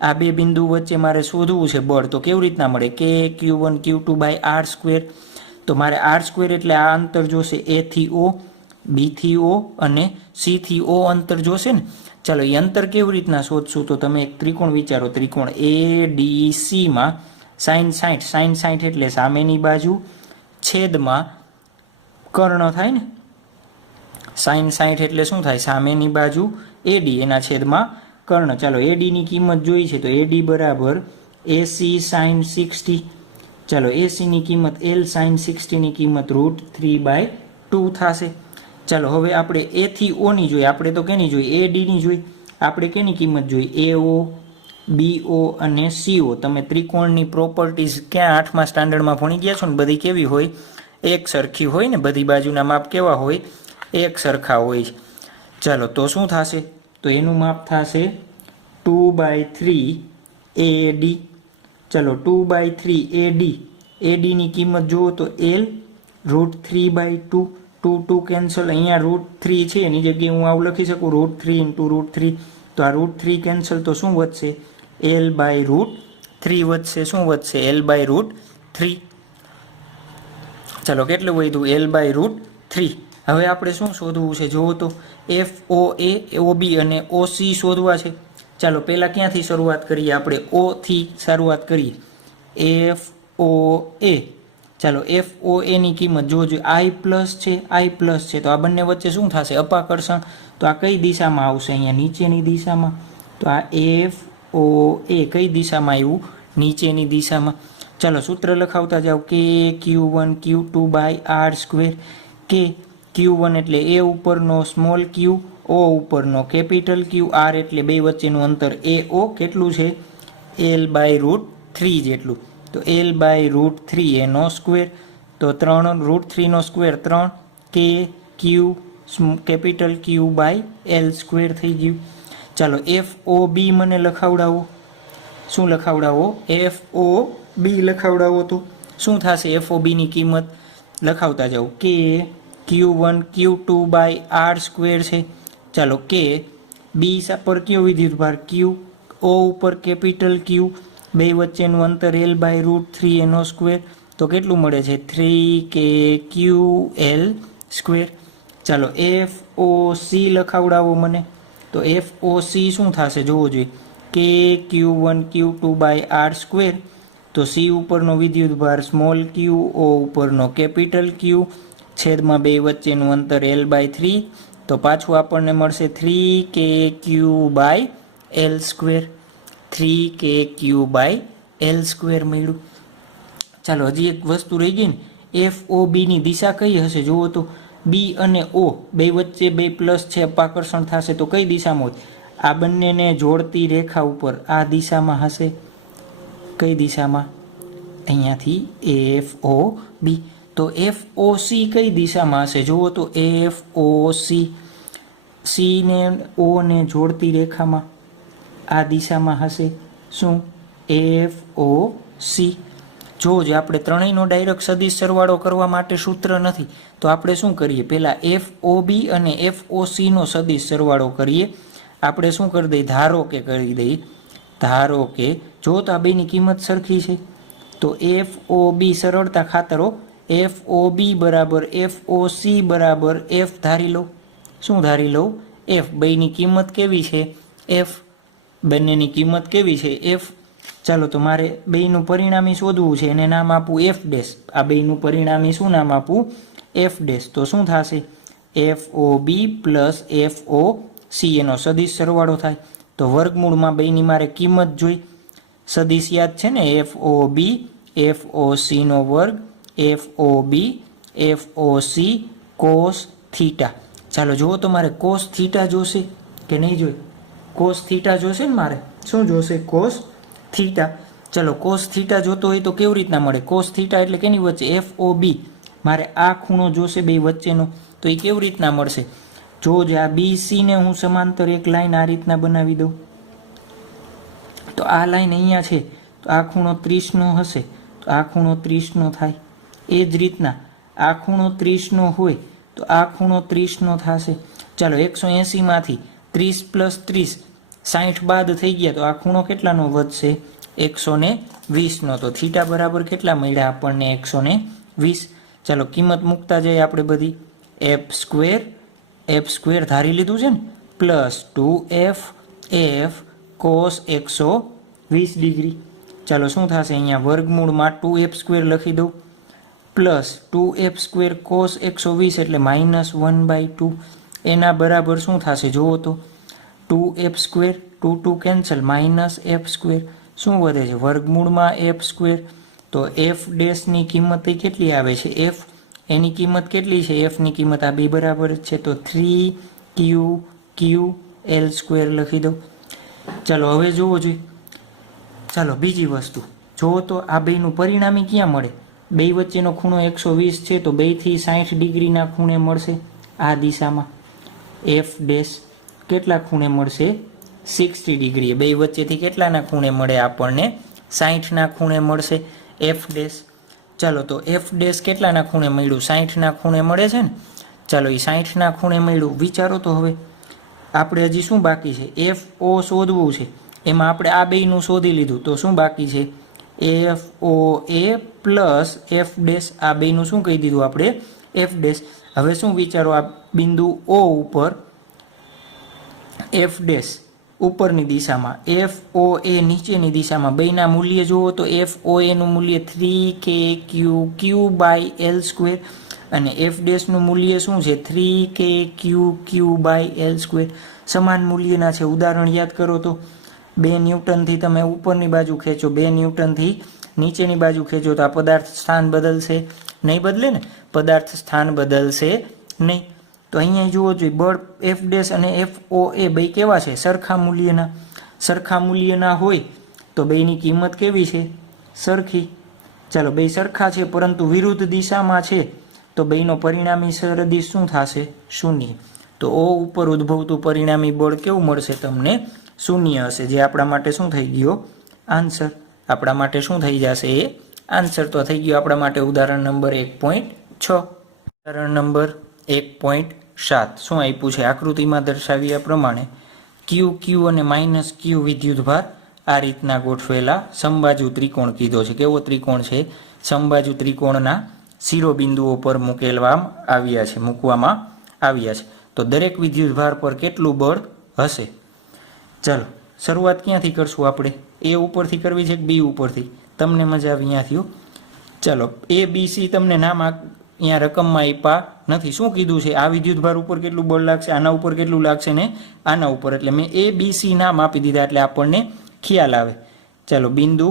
આ બે બિંદુ વચ્ચે મારે શોધવું છે બળ, તો કેવી રીતના મળે? K Q1 Q2 / R². તો મારે R² એટલે આ અંતર જોશે, A થી O, B થી O અને C થી O અંતર જોશે ને. ચાલો, એ અંતર કેવી રીતના શોધશું? તો તમે એક ત્રિકોણ વિચારો. ત્રિકોણ ADC માં sin 60 એટલે સામેની બાજુ છેદમાં કર્ણ થાય ને. sin 60 એટલે શું થાય? સામેની બાજુ AD એના છેદમાં કર્ણ. ચાલો, AD ની કિંમત જોઈ છે, તો AD બરાબર AC sin 60. ચાલો, AC ની કિંમત L sin 60 ની કિંમત √3/2 થશે. ચાલો, હવે આપણે A થી O ની જોઈએ. આપણે તો કેની જોઈએ? AD ની જોઈ. આપણે કેની કિંમત જોઈ? AO, BO અને CO. તમે ત્રિકોણની પ્રોપર્ટીઝ ક્યાં 8મા સ્ટાન્ડર્ડમાં ભણી ગયા છો ને? બધી કેવી હોય? એક સરખી હોય ને. બધી બાજુના માપ કેવા હોય? એક સરખા હોય. ચાલો, તો શું થશે? તો એનું માપ થશે 2/3 AD. ચાલો, 2/3 AD. AD ની કિંમત જુઓ તો L √3/2. 2 કેન્સલ. અહીંયા √3 છે, એની જગ્યાએ હું આવું લખી શકું √3 × √3. તો આ √3 કેન્સલ, તો શું વધશે? L/√3 વધશે. શું વધશે? L/√3. ચાલો, કેટલું વધ્યું? L/√3. હવે આપણે શું શોધવું છે જુઓ તો. FOA, OB અને OC શોધવા છે. ચાલો, પહેલાં ક્યાંથી શરૂઆત કરીએ? આપણે O થી શરૂઆત કરીએ. FOA. ચાલો, FOA ની કિંમત જોજો. I પ્લસ છે, I પ્લસ છે, તો આ બંને વચ્ચે શું થશે? અપાકર્ષણ. તો આ કઈ દિશામાં આવશે? અહીંયા નીચેની દિશામાં. તો આ FOA કઈ દિશામાં આવ્યું? નીચેની દિશામાં. ચાલો, સૂત્ર લખાવતા જાઓ. K Q1 Q2 / R². K Q1 એટલે A ઉપરનો સ્મોલ q, O ઉપરનો કેપિટલ Q, R એટલે બે વચ્ચેનું અંતર AO કેટલું છે? L/√3 જેટલું. તો L/√3 એનો સ્ક્વેર. તો 3 √3 નો square 3. K Q capital Q/L² થઈ ગયું. ચાલો, FOB મને લખાવડાવો. શું લખાવડાવો? FOB લખાવડાવો. તો શું થશે? FOB ની કિંમત લખાવતા જાઓ. K Q1 Q2 / R² છે. ચાલો, K B પર કયો વિદ્યુતભાર? Q. O ઉપર કેપિટલ Q, બે વચ્ચેનું અંતર L/√3 એનો સ્ક્વેર. તો કેટલું મળે છે? 3KQL². ચાલો, FOC લખાવડાવો મને. તો FOC શું થશે જોવો જોઈએ કે Q1Q2/r², તો C ઉપરનો વિદ્યુતભાર સ્મોલ ક્યુ, O ઉપરનો કેપિટલ ક્યુ, છેદમાં બે વચ્ચેનું અંતર L/3, તો પાછું આપણને મળશે 3kq/l², 3kq/l² મળ્યું. ચાલો હજી એક વસ્તુ રહી ગઈ ને, FOB ની દિશા કઈ હશે જુઓ તો, બી અને O બે વચ્ચે બે પ્લસ છે, અપાકર્ષણ થશે તો કઈ દિશામાં હોય? આ બંનેને જોડતી રેખા ઉપર આ દિશામાં હશે. કઈ દિશામાં? અહીંયાથી FOB. તો FOC કઈ દિશામાં હશે જુઓ તો, FOC C ને O ને જોડતી રેખામાં આ દિશામાં હશે. શું? FOC. જો જ આપણે ત્રણેયનો ડાયરેક્ટ સદિશ સરવાળો કરવા માટે સૂત્ર નથી, તો આપણે શું કરીએ, પહેલા FOB અને FOC નો સદિશ સરવાળો કરીએ. આપણે શું કરી દઈએ, ધારો કે કરી દઈએ, ધારો કે જો તો આ બેની કિંમત સરખી છે તો FOB સરળતા ખાતરો FOB બરાબર FOC બરાબર F ધારી લો. શું ધારી લો? F. બેની કિંમત કેવી છે? F. બંનેની કિંમત કેવી છે? F. ચાલો તો મારે બેયનું પરિણામી શોધવું છે, એને નામ આપું F'. આ બેયનું પરિણામી શું નામ આપું? F'. તો શું થશે? FOB પ્લસ FOC એનો સદિશ સરવાળો થાય. તો વર્ગમૂળમાં બેયની મારે કિંમત જોઈ. સદિશ યાદ છે ને, FOB FOC નો વર્ગ, FOB FOC cos થીટા. ચાલો જુઓ તો મારે cos થીટા જોશે કે નહીં જોઈ? cos થીટા જોશે ને મારે. શું જોશે? cos theta. ચલો cos થીટા જોતો હોય તો કેવી રીતના મળે? cos થીટા એટલે કેની વચ્ચે? FOB. મારે આ ખૂણો જોશે બે વચ્ચેનો, તો એ કેવી રીતના મળશે? જો જ આ BC ને હું સમાંતર એક લાઈન આ રીતના બનાવી દઉં, તો આ લાઈન અહીંયા છે, તો આ ખૂણો 30 નો હશે, તો આ ખૂણો 30 નો થાય. એ જ રીતના આ ખૂણો 30 નો હોય તો આ ખૂણો 30 નો થશે. ચાલો 180 માંથી 30 પ્લસ 30 60 બાદ થઈ ગયા, તો આ ખૂણો કેટલાનો વધશે? 120 નો. તો થીટા બરાબર કેટલા મળ્યા આપણને? 120. ચાલો કિંમત મૂકતા જઈએ આપણે બધી. f² ધારી લીધું છે ને, plus 2f f cos 120 degree. ચાલો શું થશે? અહીંયા વર્ગમૂળમાં 2f² લખી દઉં, પ્લસ 2f² cos 120 એટલે -1/2. એના બરાબર શું થશે જુઓ તો, 2f², 2 કેન્સલ, -f². શું વધે છે? વર્ગમૂળમાં f². તો f' ની કિંમત કેટલી આવે છે? f. એની કિંમત કેટલી છે? f ની કિંમત આ બે બરાબર છે, તો 3ql² લખી દઉં. ચાલો હવે જોવો જોઈએ. ચાલો બીજી વસ્તુ જુઓ તો, આ બેનું પરિણામી ક્યાં મળે? બે વચ્ચેનો ખૂણો 120 છે, તો 2 થી 60 ડિગ્રીના ખૂણે મળશે આ દિશામાં. f' કેટલા ખૂણે મળશે? 60 ડિગ્રી. બે વચ્ચેથી કેટલાના ખૂણે મળે આપણને? 60ના ખૂણે મળશે f'. ચાલો તો f' કેટલાના ખૂણે મળ્યું? 60ના ખૂણે મળે છે ને. ચાલો એ 60ના ખૂણે મળ્યું. વિચારો તો હવે આપણે હજી શું બાકી છે? FO શોધવું છે. એમાં આપણે આ બેયનું શોધી લીધું, તો શું બાકી છે? FOA plus f'. આ બેયનું શું કહી દીધું આપણે? f'. હવે શું વિચારો, આ બિંદુ O ઉપર f' ઉપરની દિશામાં, FOA નીચેની દિશામાં, બેયના મૂલ્ય જુઓ તો FOA નું મૂલ્ય 3kq/l² અને f' નું મૂલ્ય શું છે? 3kq/l². સમાન મૂલ્યના છે. ઉદાહરણ યાદ કરો તો, 2 ન્યૂટનથી તમે ઉપરની બાજુ ખેંચો, 2 ન્યૂટનથી નીચેની બાજુ ખેંચો, તો આ પદાર્થ સ્થાન બદલશે નહીં? બદલે ને. પદાર્થ સ્થાન બદલશે નહીં. તો અહીંયા જુઓ જોઈએ, બળ f' અને FOA બે કેવા છે? સરખા મૂલ્યના. સરખા મૂલ્યના હોય તો બેની કિંમત કેવી છે? સરખી. ચાલો બે સરખા છે પરંતુ વિરુદ્ધ દિશામાં છે, તો બેનો પરિણામી સદિશ શું થશે? શૂન્ય. તો O ઉપર ઉદ્ભવતું પરિણામી બળ કેવું મળશે તમને? શૂન્ય હશે, જે આપણા માટે શું થઈ ગયો? આન્સર. આપણા માટે શું થઈ જશે? એ આન્સર. તો થઈ ગયો આપણા માટે ઉદાહરણ નંબર 1.6. ઉદાહરણ નંબર 1.7 શું આપ્યું છે? આકૃતિમાં દર્શાવ્યા પ્રમાણે QQ અને -Q વિદ્યુતભાર આ રીતના ગોઠવેલા સમબાજુ ત્રિકોણ કીધો છે. કેવો ત્રિકોણ છે? સમબાજુ ત્રિકોણના શિરોબિંદુઓ પર મૂકવામાં આવ્યા છે. તો દરેક વિદ્યુતભાર પર કેટલું બળ હશે. ચાલો શરૂઆત ક્યાંથી કરશું આપણે? એ ઉપરથી કરવી છે કે બી ઉપરથી? તમને મજા આવી ત્યાંથી. ચાલો એ બી સી તમને નામ અહીંયા રકમમાં આપ્યા નથી. શું કીધું છે? આ વિદ્યુતભાર ઉપર કેટલું બળ લાગશે, આના ઉપર કેટલું લાગશે ને આના ઉપર. એટલે મેં એ બી સી નામ આપી દીધા એટલે આપણને ખ્યાલ આવે. ચાલો બિંદુ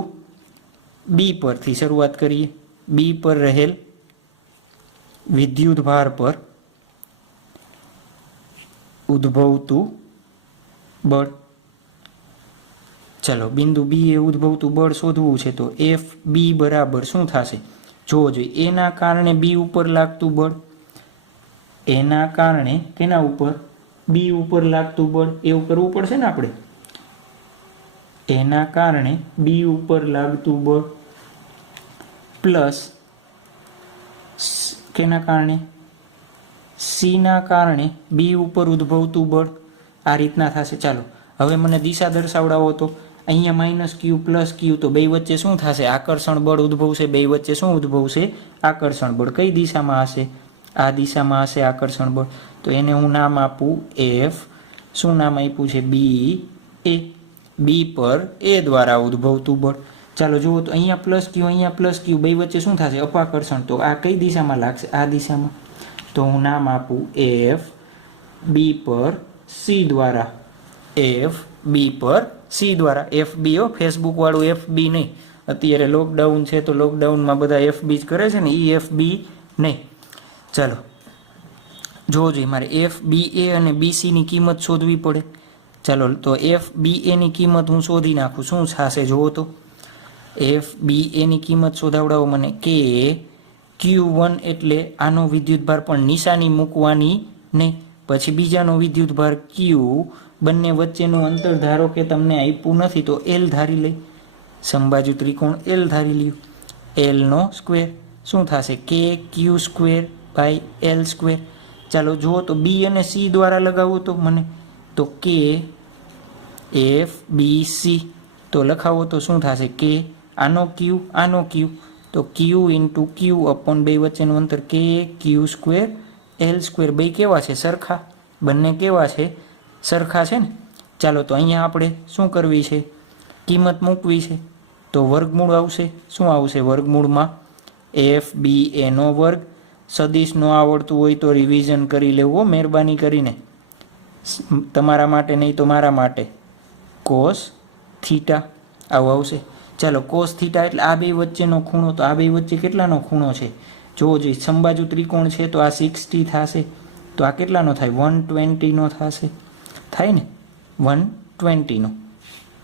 બી પરથી શરૂઆત કરીએ. બી પર રહેલ વિદ્યુતભાર પર ઉદ્ભવતું બળ. ચાલો બિંદુ બી એ ઉદ્ભવતું બળ શોધવું છે તો એફ બી બરાબર શું થશે? જોવો જોઈએ. એના કારણે બી ઉપર લાગતું બળ, એના કારણે કેના ઉપર? બી ઉપર લાગતું બળ. એવું કરવું પડશે ને આપણે. એના કારણે બી ઉપર લાગતું બળ પ્લસ કેના કારણે? સી ના કારણે બી ઉપર ઉદ્ભવતું બળ. આ રીતના થશે. ચાલો હવે મને દિશા દર્શાવડાવો તો. અહીંયા માઇનસ ક્યુ પ્લસ ક્યુ, તો બે વચ્ચે શું થશે? આકર્ષણ બળ ઉદ્ભવશે. બે વચ્ચે શું ઉદ્ભવશે? આકર્ષણ બળ. કઈ દિશામાં હશે? આ દિશામાં હશે આકર્ષણ બળ. તો એને હું નામ આપું એફ. શું નામ આપ્યું છે? બી એ. બી પર એ દ્વારા ઉદ્ભવતું બળ. ચાલો જુઓ તો અહીંયા પ્લસ ક્યુ, અહીંયા પ્લસ ક્યુ, બે વચ્ચે શું થશે? અપાકર્ષણ. તો આ કઈ દિશામાં લાગશે? આ દિશામાં. તો હું નામ આપું એફ બી પર સી દ્વારા. એફ બી પર સી દ્વારા. એફ બી હો, ફેસબુક વાળું એફ બી નહીં. અત્યારે લોકડાઉન છે તો લોકડાઉનમાં બધા એફ બી જ કરે છે ને, એ એફ બી નહીં. ચાલો જોવો જોઈએ મારે એફ બી એ અને બી સીની કિંમત શોધવી પડે. ચાલો તો એફ બી એની કિંમત હું શોધી નાખું. શું થશે જુઓ તો. એફ બી એની કિંમત શોધાવડાવો મને. કે Q1 એટલે આનો વિદ્યુતભાર, પણ નિશાની મૂકવાની નહીં. પછી બીજાનો વિદ્યુતભાર Q, બંને વચ્ચેનું અંતર ધારો કે તમને આપ્યું નથી તો L ધારી લઈ. સમબાજુ ત્રિકોણ L ધારી લ્યો. L નો સ્ક્વેર શું થશે? કે ક્યુ સ્ક્વેર બાય L સ્ક્વેર. ચાલો જુઓ તો બી અને સી દ્વારા લગાવો તો મને. તો કે એફ બી સી તો લખાવો તો શું થશે? કે આનો ક્યુ, આનો ક્યુ, તો ક્યુ ઇન્ટુ ક્યુ અપોન બે વચ્ચેનું અંતર કે ક્યુ સ્ક્વેર એલ સ્ક્વેર. બે કેવા છે? સરખા. બંને કેવા છે? સરખા છે ને. ચાલો તો અહીંયા આપણે શું કરવી છે? કિંમત મૂકવી છે. તો વર્ગમૂળ આવશે. શું આવશે વર્ગમૂળમાં? એફ બી એનો વર્ગ. સદિશ ન આવડતું હોય તો રિવિઝન કરી લેવું મહેરબાની કરીને. તમારા માટે નહીં તો મારા માટે. કોસ થીટા આવું આવશે. ચાલો કોસ થીટા એટલે આ બે વચ્ચેનો ખૂણો. તો આ બે વચ્ચે કેટલાનો ખૂણો છે જોવો જોઈએ. સમબાજુ ત્રિકોણ છે તો આ 60 થશે. તો આ કેટલાનો થાય? 120 નો થશે. થાય ને 120 નો.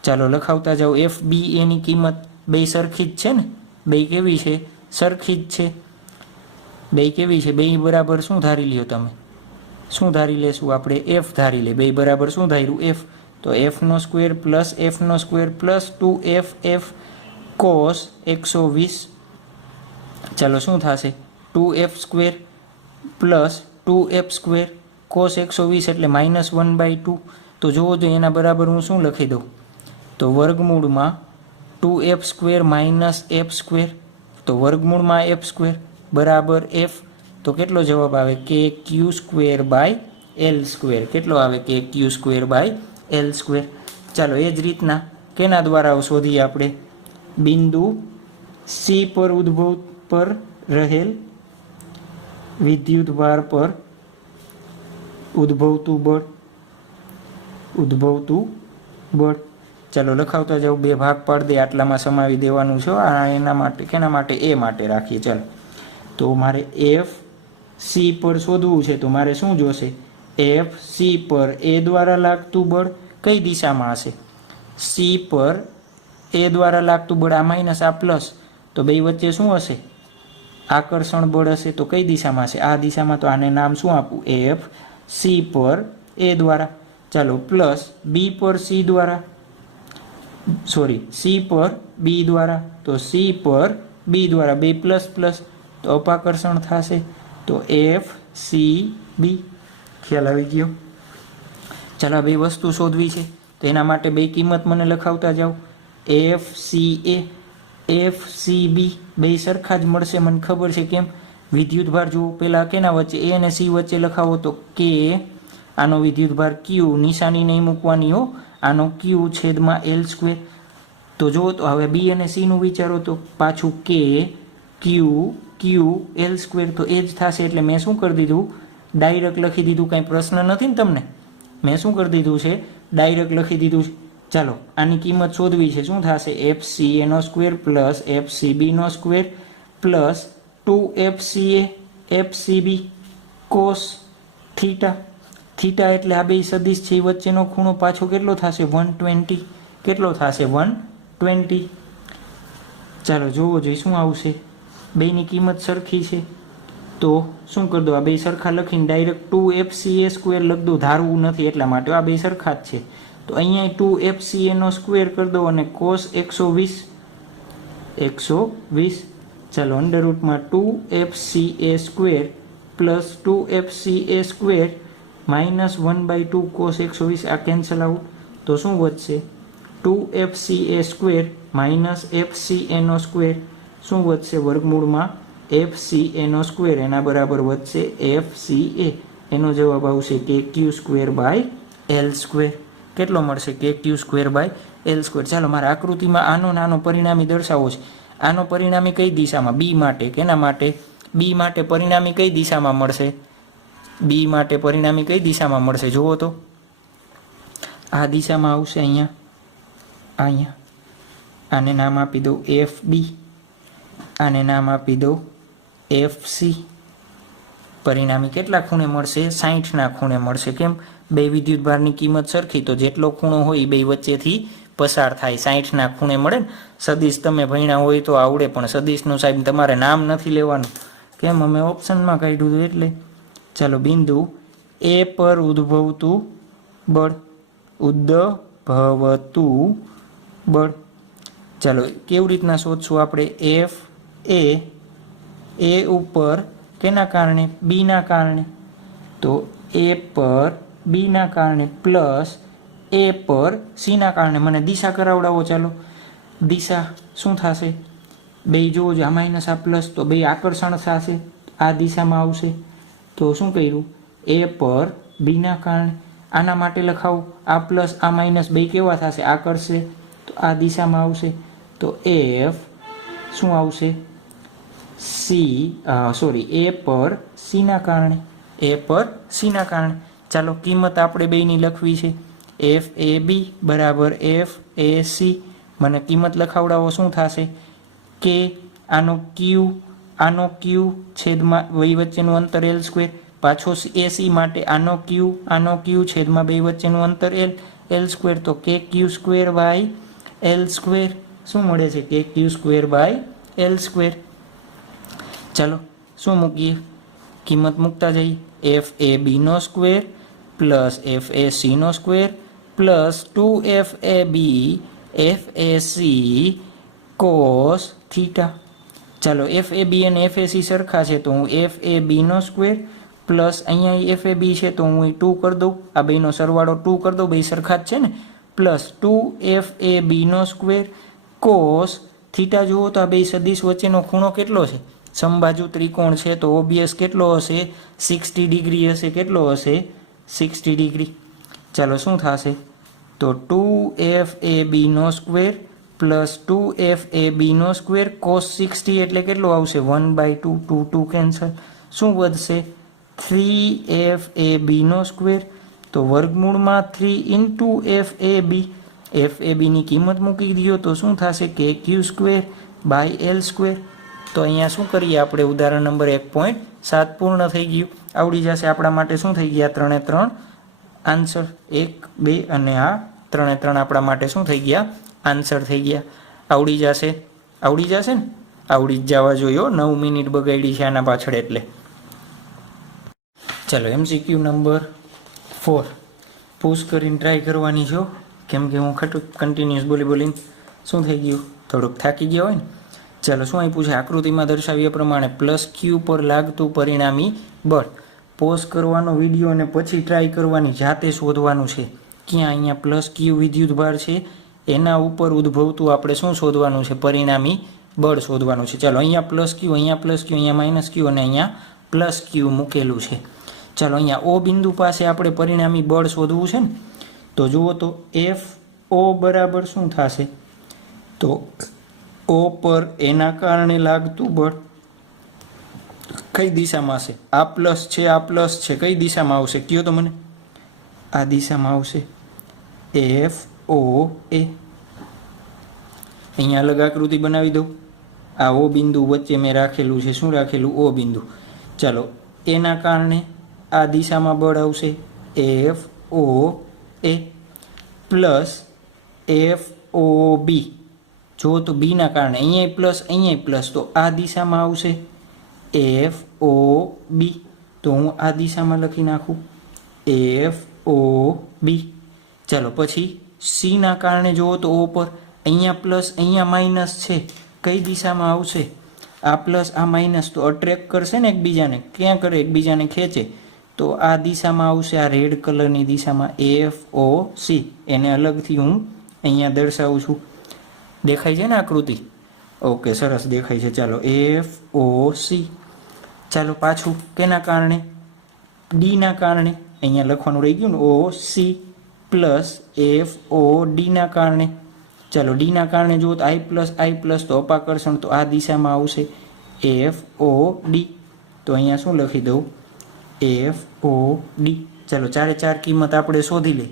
ચાલો લખાવતા જાઓ. એફ બી એની કિંમત બે સરખી જ છે ને. બે કેવી છે? સરખી જ છે. બે કેવી છે? બે બરાબર શું ધારી લ્યો તમે? શું ધારી લેશું આપણે? એફ ધારી લે. બે બરાબર શું ધાર્યું? એફ. તો એફ નો સ્ક્વેર પ્લસ એફ નો square plus 2f F cos 120. ચાલો શું થશે? 2f square plus 2f square cos 120 એટલે -1/2. તો જોવો જોઈએ એના બરાબર હું શું લખી દઉં? તો વર્ગમૂળમાં 2f square minus f square. તો વર્ગમૂળમાં f સ્ક્વેર બરાબર f. તો કેટલો જવાબ આવે? કે ક્યુ સ્ક્વેર બાય એલ સ્ક્વેર. કેટલો આવે? કે ક્યુ સ્ક્વેર બાય એલ સ્ક્વેર. ચાલો એ જ રીતના કેના દ્વારા શોધીએ આપણે? બિંદુ સી પર ઉદ્ભવ પર રહેલ વિદ્યુતભાર પર ઉદ્ભવતું બળ. ઉદ્ભવતું બળ. ચાલો લખાવતા જાઓ. બે ભાગ પાડી દે. આટલામાં સમાવી દેવાનું છે. આ એના માટે કેના માટે? એ માટે રાખીએ. ચાલો તો મારે એફ સી પર શોધવું છે તો મારે શું જોશે? એફ સી પર એ દ્વારા લાગતું બળ કઈ દિશામાં હશે? સી પર એ દ્વારા લાગતું બળ. આ માઇનસ આ પ્લસ. તો બે વચ્ચે શું હશે? આકર્ષણ બળ હશે. તો કઈ દિશામાં હશે? આ દિશામાં. તો આને નામ શું આપું? એફ સી પર એ દ્વારા. ચાલો પ્લસ બી પર સી દ્વારા. સોરી સી પર બી દ્વારા. તો સી પર બી દ્વારા. બે પ્લસ પ્લસ તો અપાકર્ષણ થશે. તો એફ સી બી. ખ્યાલ આવી ગયો? ચાલો બે વસ્તુ શોધવી છે તો એના માટે બે કિંમત મને લખાવતા જાઓ. એફ સી એ એફ સી બી બે સરખા જ મળશે. મને ખબર છે કેમ? વિદ્યુતભાર જુઓ પહેલાં કેના વચ્ચે? એ અને સી વચ્ચે લખાવો તો કે આનો વિદ્યુતભાર ક્યુ, નિશાની નહીં મૂકવાની હો, આનો ક્યુ છેદમાં એલ સ્ક્વેર. તો જુઓ તો હવે બી અને સીનું વિચારો તો પાછું કે ક્યુ એલ સ્ક્વેર તો એ જ થશે. એટલે મેં શું કરી દીધું, ડાયરેક્ટ લખી દીધું. કાંઈ પ્રશ્ન નથી ને તમને? મેં શું કરી દીધું છે, ડાયરેક્ટ લખી દીધું છે. ચાલો આની કિંમત શોધવી છે. શું થશે? એફ સી એનો સ્ક્વેર પ્લસ એફ સી બીનો square plus 2FCA FCB cos theta. Theta એટલે આ બે સદિશ છે વચ્ચેનો ખૂણો પાછો કેટલો થશે? 120. કેટલો થશે? 120. ચાલો જોવો જોઈએ શું આવશે. બેની કિંમત સરખી છે તો શું કરી દો, આ બે સરખા લખીને ડાયરેક્ટ 2FCA સ્ક્વેર લખ દો. ધારવું નથી એટલા માટે, આ બે સરખા જ છે. તો અહીંયા 2FCA નો સ્ક્વેર કરી દો અને કોસ 120. ચાલો અંડર રૂટમાં 2FCA square plus 2FCA square minus 1/2 cos 120. આ કેન્સલ આઉટ. તો શું વધશે? 2FCA સ્ક્વેર માઇનસ FCA નો સ્ક્વેર. શું વધશે? વર્ગમૂળમાં FCA નો સ્ક્વેર, એના બરાબર વધશે FCA. એનો જવાબ આવશે KQ square by L square. કેટલો મળશે? KQ square by L square. ચાલો મારા આકૃતિમાં આનો નાનો પરિણામી દર્શાવો છે. આનો પરિણામી કઈ દિશામાં? બી માટે. કેના માટે? બી માટે પરિણામી કઈ દિશામાં મળશે? બી માટે પરિણામી કઈ દિશામાં મળશે? જુઓ તો આ દિશામાં આવશે. અહીંયા આને નામ આપી દો FB, આને નામ આપી દો FC. પરિણામી કેટલા ખૂણે મળશે? 60ના ખૂણે મળશે. કેમ? બે વિદ્યુતભારની કિંમત સરખી, તો જેટલો ખૂણો હોય બે વચ્ચેથી પસાર થાય. 60ના ખૂણે મળે ને. સદિશ તમે ભણ્યા હોય તો આવડે, પણ સદિશનું સાહેબ તમારે નામ નથી લેવાનું. કેમ? અમે ઓપ્શનમાં કાઢ્યું હતું એટલે. ચાલો બિંદુ એ પર ઉદ્ભવતું બળ. બળ. ચાલો કેવી રીતના શોધશું આપણે? એફ એ ઉપર કેના કારણે? બીના કારણે. તો એ પર બીના કારણે પ્લસ એ પર સીના કારણે. મને દિશા કરાવડાવો. ચાલો દિશા શું થશે? બે જોવો જો, આ માઇનસ આ પ્લસ, તો બે આકર્ષણ થશે, આ દિશામાં આવશે. તો શું કર્યું? એ પર બીના કારણે. આના માટે લખાવું, આ પ્લસ આ માઇનસ બે કેવા થશે? આકર્ષશે, તો આ દિશામાં આવશે. તો એફ શું આવશે? એ પર સીના કારણે. એ પર સીના કારણે. ચાલો કિંમત આપણે બેની લખવી છે. FAB બરાબર FAC. મને કિંમત લખાવડાવો. શું થશે? કે આનો Q છેદમાં બે વચ્ચેનું અંતર L સ્ક્વેર. પાછો AC માટે આનો Q છેદમાં બે વચ્ચેનું અંતર L સ્ક્વેર. તો KQ square by L square. શું મળે છે? KQ square by L square. ચાલો શું મૂકીએ? કિંમત મૂકતા જઈએ. FAB નો સ્ક્વેર પ્લસ FAC નો square plus 2FAB FAC cos theta. ચાલો FAB અને FAC સરખા છે તો હું FAB નો સ્ક્વેર પ્લસ અહીંયા FAB છે તો હું 2 કરી દઉં. આ બેનો સરવાળો 2 કરી દઉં, બે સરખા જ છે ને. પ્લસ 2FAB નો સ્ક્વેર કોસ થીટા. જુઓ તો આ બે સદિશ વચ્ચેનો ખૂણો કેટલો છે? સમબાજુ ત્રિકોણ છે તો ઓબ્વિયસ કેટલો હશે? 60 ડિગ્રી હશે. કેટલો હશે? 60 ડિગ્રી. ચાલો શું થશે? તો 2FAB નો સ્ક્વેર પ્લસ 2FAB નો સ્ક્વેર કોસ 60 એટલે કેટલો આવશે? 1/2. 2 કેન્સલ. શું વધશે? 3FAB નો સ્ક્વેર. તો વર્ગમૂળમાં 3 ઇન્ટુ FAB. FAB ની કિંમત મૂકી દો તો શું થશે? KQ square by L square. તો અહીંયા શું કરીએ આપણે? ઉદાહરણ નંબર 1.7 પૂર્ણ થઈ ગયું. આવડી જશે આપણા માટે. શું થઈ ગયા? 3 આન્સર. 1 2 અને આ 3 આપણા માટે શું થઈ ગયા? આન્સર થઈ ગયા. આવડી જશે ને? આવડી જ જવા જોઈએ. 9 મિનિટ બગાડી છે આના પાછળ એટલે. ચાલો MCQ નંબર 4 પુશ કરીને ટ્રાય કરવાની છો. કેમ કે હું કન્ટિન્યુઅસ બોલીને શું થઈ ગયું? થોડુંક થાકી ગયા હોય ને. ચાલો શું અહીં પૂછે? આકૃતિમાં દર્શાવ્યા પ્રમાણે પ્લસ Q પર લાગતું પરિણામી બળ. પોઝ કરવાનો વિડીયો અને પછી ટ્રાય કરવાની, જાતે શોધવાનું છે. ક્યાં? અહીંયા પ્લસ Q વિદ્યુતભાર છે, એના ઉપર ઉદ્ભવતું આપણે શું શોધવાનું છે? પરિણામી બળ શોધવાનું છે. ચાલો અહીંયા પ્લસ Q, અહીંયા પ્લસ Q, અહીંયા માઇનસ Q અને અહીંયા પ્લસ Q મૂકેલું છે. ચાલો અહીંયા ઓ બિંદુ પાસે આપણે પરિણામી બળ શોધવું છે ને, તો જુઓ તો એફ ઓ બરાબર શું થશે, તો ઓ પર એના કારણે લાગતું બળ કઈ દિશામાં હશે, આ પ્લસ છે, કઈ દિશામાં આવશે કયો તો મને, આ દિશામાં આવશે, એફ ઓ એ. અહીંયા અલગ આકૃતિ બનાવી દઉં, આ ઓ બિંદુ વચ્ચે મેં રાખેલું છે, શું રાખેલું, ઓ બિંદુ. ચાલો એના કારણે આ દિશામાં બળ આવશે એફ ઓ એ પ્લસ એફ ઓ બી. જો તો બીના કારણે અહીંયા પ્લસ, તો આ દિશામાં આવશે એફ ઓ બી. તો હું આ દિશામાં લખી નાખું એફ ઓ બી. ચાલો પછી સીના કારણે જુઓ તો ઓ પર અહીંયા પ્લસ અહીંયા માઇનસ છે, કઈ દિશામાં આવશે, આ પ્લસ આ માઇનસ, તો અટ્રેક્ટ કરશે ને એકબીજાને, ક્યાં કરે, એકબીજાને ખેંચે, તો આ દિશામાં આવશે, આ રેડ કલરની દિશામાં એફ ઓ સી. એને અલગથી હું અહીંયા દર્શાવું છું, દેખાય છે ને આકૃતિ, ઓકે સરસ દેખાય છે. ચાલો એફ ઓ સી. ચાલો પાછું કેના કારણે, ડીના કારણે, અહીંયા લખવાનું રહી ગયું ને, O C plus F O ડીના કારણે. ચાલો ડીના કારણે જુઓ તો આઈ પ્લસ તો અપાકર્ષણ, તો આ દિશામાં આવશે એફ ઓ ડી. તો અહીંયા શું લખી દઉં, એફ ઓ ડી. ચાલો ચારે ચાર કિંમત આપણે શોધી લઈ,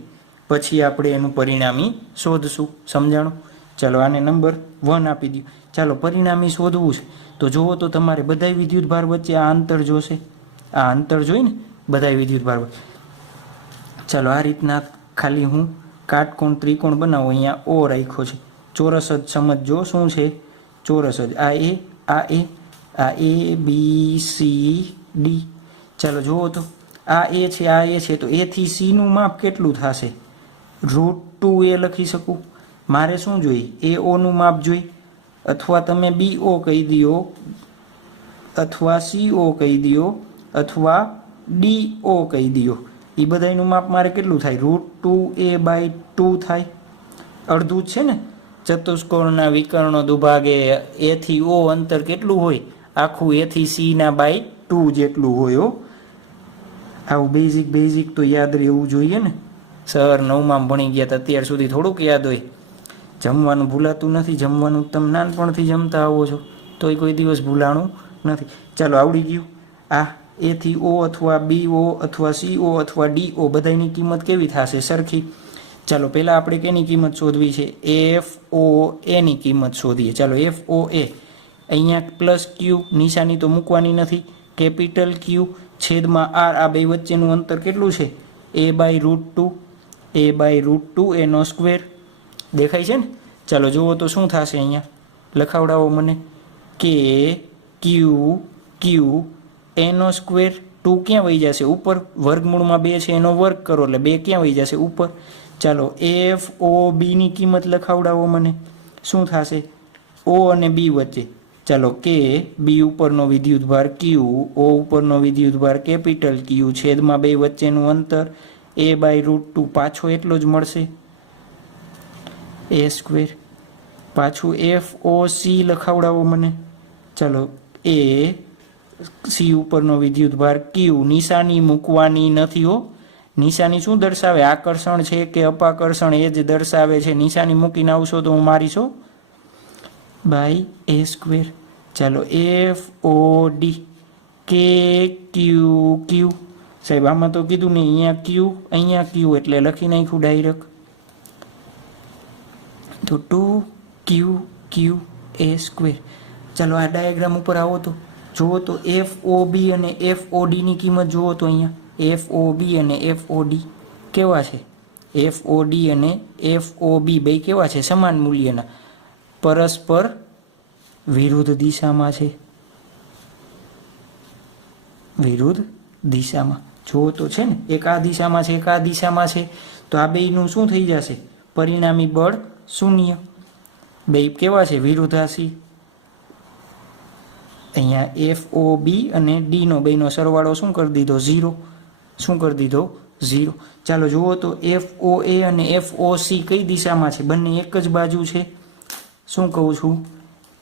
પછી આપણે એનું પરિણામી શોધશું, સમજાણું. ચાલો આને નંબર 1 આપી દઉં. ચાલો પરિણામી શોધવું છે, તો જુઓ તો તમારે બધા વિદ્યુતભાર વચ્ચે આ અંતર જોશે, આ અંતર જોઈ ને બધા વિદ્યુતભાર. ચાલો આ રીતના ખાલી હું કાટકોણ ત્રિકોણ બનાવો, અહીંયા ઓ રાખ્યો છે, ચોરસ જ સમજજો, શું છે ચોરસ જ, આ એ બી સી ડી. ચાલો જુઓ તો આ એ છે, તો એ થી સી નું માપ કેટલું થશે, √2a લખી શકું. મારે શું જોઈએ, એ ઓ નું માપ જોઈ, અથવા તમે બી ઓ કહી દો, અથવા સી ઓ કહી દો, અથવા ડી ઓ કહી દો. એ બધાનું માપ મારે કેટલું થાય, √2a/2 થાય, અડધું જ છે ને. ચતુષ્કોણના વિકર્ણો દુભાગે એ થી ઓ અંતર કેટલું હોય, આખું એ થી સી ના /2 જેટલું હોય. આવું બેઝિક તો યાદ રહેવું જોઈએ ને. સર 9માં ભણી ગયા હતા, અત્યાર સુધી થોડુંક યાદ હોય. જમવાનું ભૂલાતું નથી, જમવાનું તમે નાનપણથી જમતા આવો છો, તોય કોઈ દિવસ ભૂલાણું નથી. ચાલો આવડી ગયું. આ એ થી ઓ અથવા બી ઓ અથવા સી ઓ અથવા ડી ઓ બધાની કિંમત કેવી થશે, સરખી. ચાલો પહેલાં આપણે કેની કિંમત શોધવી છે, એફ ઓ એની કિંમત શોધીએ. ચાલો એફ ઓ એ, અહીંયા પ્લસ ક્યુ નિશાની તો મૂકવાની નથી, કેપિટલ ક્યુ છેદમાં આર, આ બે વચ્ચેનું અંતર કેટલું છે, a/√2 એનો સ્ક્વેર. દેખાય છે ને. ચાલો જુઓ તો શું થશે, અહીંયા લખાવડાવો મને, કે ક્યુ એનો સ્ક્વેર, 2 ક્યાં વહી જશે ઉપર, વર્ગમૂળમાં 2 છે એનો વર્ગ કરો એટલે 2 ક્યાં વહી જશે ઉપર. ચાલો એફ ઓ બીની કિંમત લખાવડાવો મને, શું થશે, ઓ અને બી વચ્ચે. ચાલો કે બી ઉપરનો વિદ્યુતભાર ક્યુ, ઓ ઉપરનો વિદ્યુતભાર કેપિટલ ક્યુ, છેદમાં 2 વચ્ચેનું અંતર a/√2, પાછો એટલો જ મળશે એ સ્ક્વેર. પાછું એફ ઓ સી લખાવડાવો મને. ચાલો એ સી ઉપરનો વિદ્યુતભાર ક્યુ, નિશાની મૂકવાની નથી હો. નિશાની શું દર્શાવે, આકર્ષણ છે કે અપાકર્ષણ એ જ દર્શાવે છે. નિશાની મૂકીને આવશો તો હું મારીશો /a સ્ક્વેર. ચાલો એફ ઓ ડી, કે ક્યુ સાહેબ આમાં તો કીધું નહીં, અહીંયા ક્યુ એટલે લખી નાખ્યું ડાયરેક્ટ. તો 2QA સ્ક્વેર. ચાલો આ ડાયાગ્રામ ઉપર આવો તો જુઓ તો એફ ઓ બી અને એફ ઓ ડીની કિંમત જુઓ તો અહીંયા એફ ઓ બી અને એફ ઓ ડી કેવા છે, એફ ઓ ડી અને એફ ઓ બી બે કેવા છે, સમાન મૂલ્યના, પરસ્પર વિરુદ્ધ દિશામાં છે, વિરુદ્ધ દિશામાં જુઓ તો છે ને. એક આ દિશામાં છે, એક આ દિશામાં છે, તો આ બેયનું શું થઈ જશે, પરિણામી બળ શૂન્ય. બે કેવા છે, વિરુદ્ધાસી. અહીંયા એફ ઓ બી અને ડીનો બેનો સરવાળો શું કરી દીધો, 0. શું કરી દીધો, 0. ચાલો જુઓ તો એફ ઓ એ અને એફ ઓ સી કઈ દિશામાં છે, બંને એક જ બાજુ છે. શું કહું છું,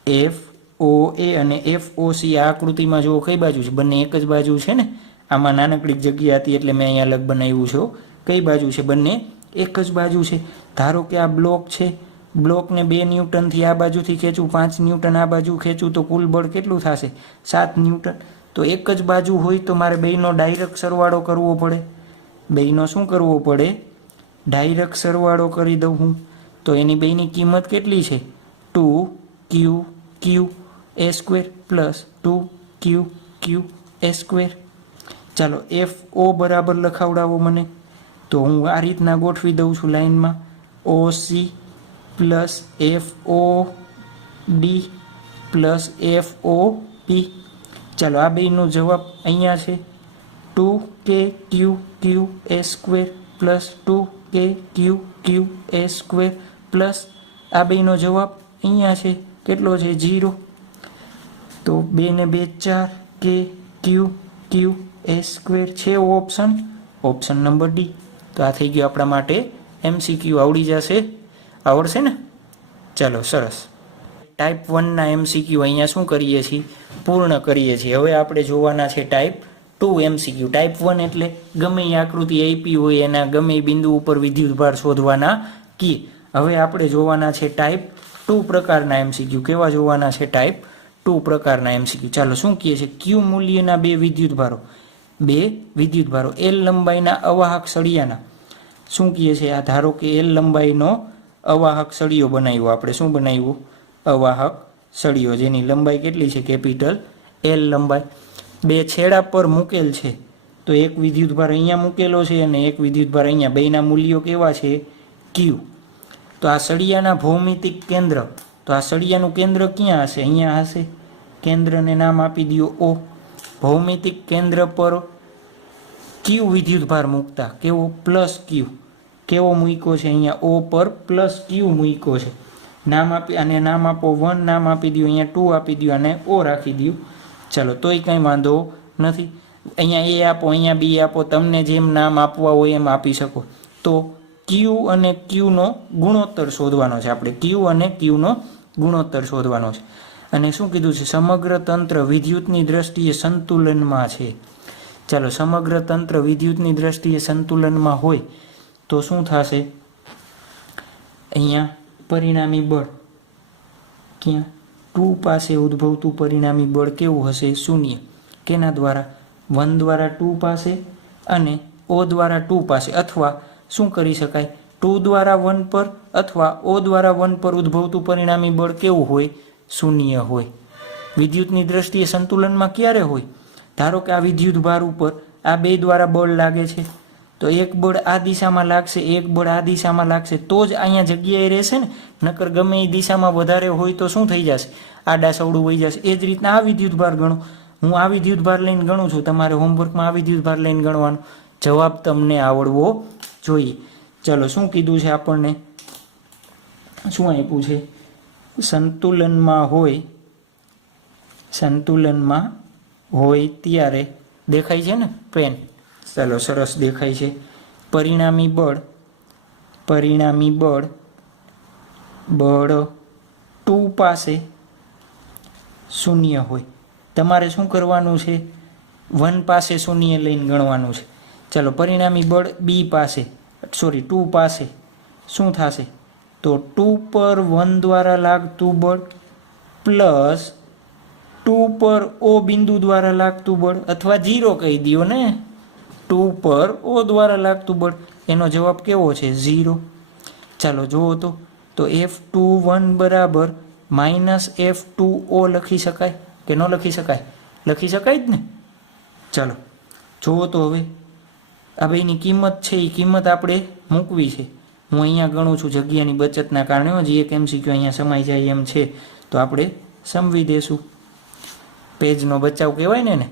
એફ ઓ એ અને એફ ઓ સી આ આકૃતિમાં જુઓ કઈ બાજુ છે, બંને એક જ બાજુ છે ને. આમાં નાનકડી જગ્યા હતી એટલે મેં અહીંયા અલગ બનાવ્યું છે. કઈ બાજુ છે? બંને એક જ બાજુ છે. ધારો કે આ બ્લોક છે, બ્લોકને 2 ન્યૂટનથી આ બાજુથી ખેંચું, 5 ન્યૂટન આ બાજુ ખેંચું તો કુલ બળ કેટલું થશે? 7 ન્યૂટન. તો એક જ બાજુ હોય તો મારે બેયનો ડાયરેક્ટ સરવાળો કરવો પડે. બેયનો શું કરવો પડે? ડાયરેક્ટ સરવાળો કરી દઉં હું. તો એની બેયની કિંમત કેટલી છે? 2q a square plus 2q a square. ચાલો FO બરાબર લખાવડાવો મને. તો હું આ રીતના ગોઠવી દઉં છું લાઈનમાં. OC plus FOD plus FOP. ચાલો આ બેયનો જવાબ અહીંયા છે 2kq a square plus 2kq a square plus આ બેયનો જવાબ અહીંયા છે કેટલો છે? 0. તો 2 ને 2 4 kq a સ્ક્વેર છે ઓપ્શન નંબર ડી. તો આ થઈ ગયું આપણા માટે MCQ. આવડી જશે? આવડશે ને? ચાલો સરસ. ટાઈપ 1ના MCQ અહીંયા શું કરીએ છીએ? પૂર્ણ કરીએ છીએ. હવે આપણે જોવાના છે ટાઈપ 2 MCQ. ટાઈપ 1 એટલે ગમે એ આકૃતિ આપી હોય એના ગમે એ બિંદુ ઉપર વિદ્યુતભાર શોધવાના કી. હવે આપણે જોવાના છે ટાઈપ 2 પ્રકારના MCQ. કેવા જોવાના છે? ટાઈપ 2 પ્રકારના MCQ. ચાલો શું કહે છે? Q મૂલ્યના બે વિદ્યુતભારો L લંબાઈના અવાહક સળિયાના શું કહે છે? આ ધારો કે L લંબાઈનો અવાહક સળિયો બનાવ્યો આપણે. શું બનાવ્યું? અવાહક સળિયો જેની લંબાઈ કેટલી છે? કેપિટલ L લંબાઈ. બે છેડા પર મૂકેલ છે. તો એક વિદ્યુતભાર અહીંયા મૂકેલો છે અને એક વિદ્યુતભાર અહીંયા. બેયના મૂલ્યો કેવા છે? Q. તો આ સળિયાના ભૌમિતિક કેન્દ્ર. તો આ સળિયાનું કેન્દ્ર ક્યાં હશે? અહીંયા હશે. કેન્દ્રને નામ આપી દો O. ભૌમિતિક કેન્દ્ર પર Q વિદ્યુતભાર મૂકતા કેવો? Plus Q. કેવો મૂક્યો છે? અહીંયા O પર પ્લસ Q મૂક્યો છે. નામ આપી અને નામ આપો 1 નામ આપી દો, અહીંયા 2 આપી દો અને O રાખી દો. ચાલો તોય કંઈ વાંધો નથી. અહીંયા A આપો, અહીંયા B આપો, તમને જેમ નામ આપવા હોય એમ આપી શકો. તો Q અને Qનો ગુણોત્તર શોધવાનો છે આપણે. Q અને Qનો ગુણોત્તર શોધવાનો છે. અને શું કીધું છે? સમગ્ર તંત્ર વિદ્યુતની દ્રષ્ટિએ સંતુલનમાં છે. ચાલો સમગ્ર તંત્ર વિદ્યુતની દ્રષ્ટિએ સંતુલનમાં હોય તો શું થશે? અહીંયા પરિણામી બળ ક્યાં? 2 પાસે ઉદ્ભવતું પરિણામી બળ કેવું હશે? 0. કેના દ્વારા? 1 દ્વારા 2 પાસે અને O દ્વારા 2 પાસે. અથવા શું કરી શકાય? 2 દ્વારા 1 પર અથવા O દ્વારા 1 પર ઉદ્ભવતું પરિણામી બળ કેવું હોય? 0 હોય. વિદ્યુતની દ્રષ્ટિએ સંતુલનમાં ક્યારે હોય? ધારો કે આ વિદ્યુતભાર ઉપર આ બે દ્વારા બળ લાગે છે. તો એક બળ આ દિશામાં લાગશે, એક બળ આ દિશામાં લાગશે, તો જ અહીંયા જગ્યાએ રહેશે ને. નકર ગમે એ દિશામાં વધારે હોય તો શું થઈ જશે? આડા સવડું વહી જશે. એ જ રીતના આ વિદ્યુતભાર ગણો. હું આ વિદ્યુતભાર લઈને ગણું છું. તમારે હોમવર્કમાં આ વિદ્યુતભાર લઈને ગણવાનો. જવાબ તમને આવડવો જોઈએ. ચલો શું કીધું છે આપણને? શું આપ્યું છે? સંતુલનમાં હોય ત્યારે દેખાય છે ને પેન? ચાલો સરસ દેખાય છે. પરિણામી બળ 2 પાસે 0 હોય. તમારે શું કરવાનું છે? 1 પાસે 0 લઈને ગણવાનું છે. ચાલો પરિણામી બળ 2 પાસે શું થશે? તો 2 પર 1 દ્વારા લાગતું બળ પ્લસ 2 પર O બિંદુ દ્વારા લાગતું બળ, અથવા 0 કહી દો ને. 2 પર O દ્વારા લાગતું બળ, એનો જવાબ કેવો છે? 0. ચાલો જુઓ તો F21 બરાબર -F2O લખી શકાય કે ન લખી શકાય? લખી શકાય જ ને. ચાલો જુઓ તો હવે આ બેની કિંમત છે એ કિંમત આપણે મૂકવી છે. હું અહીંયા ગણું છું જગ્યાની બચતના કારણે. જે એક MCQ અહીંયા સમાઈ જાય એમ છે તો આપણે સમવી દેશું. પેજનો બચાવ કહેવાય ને.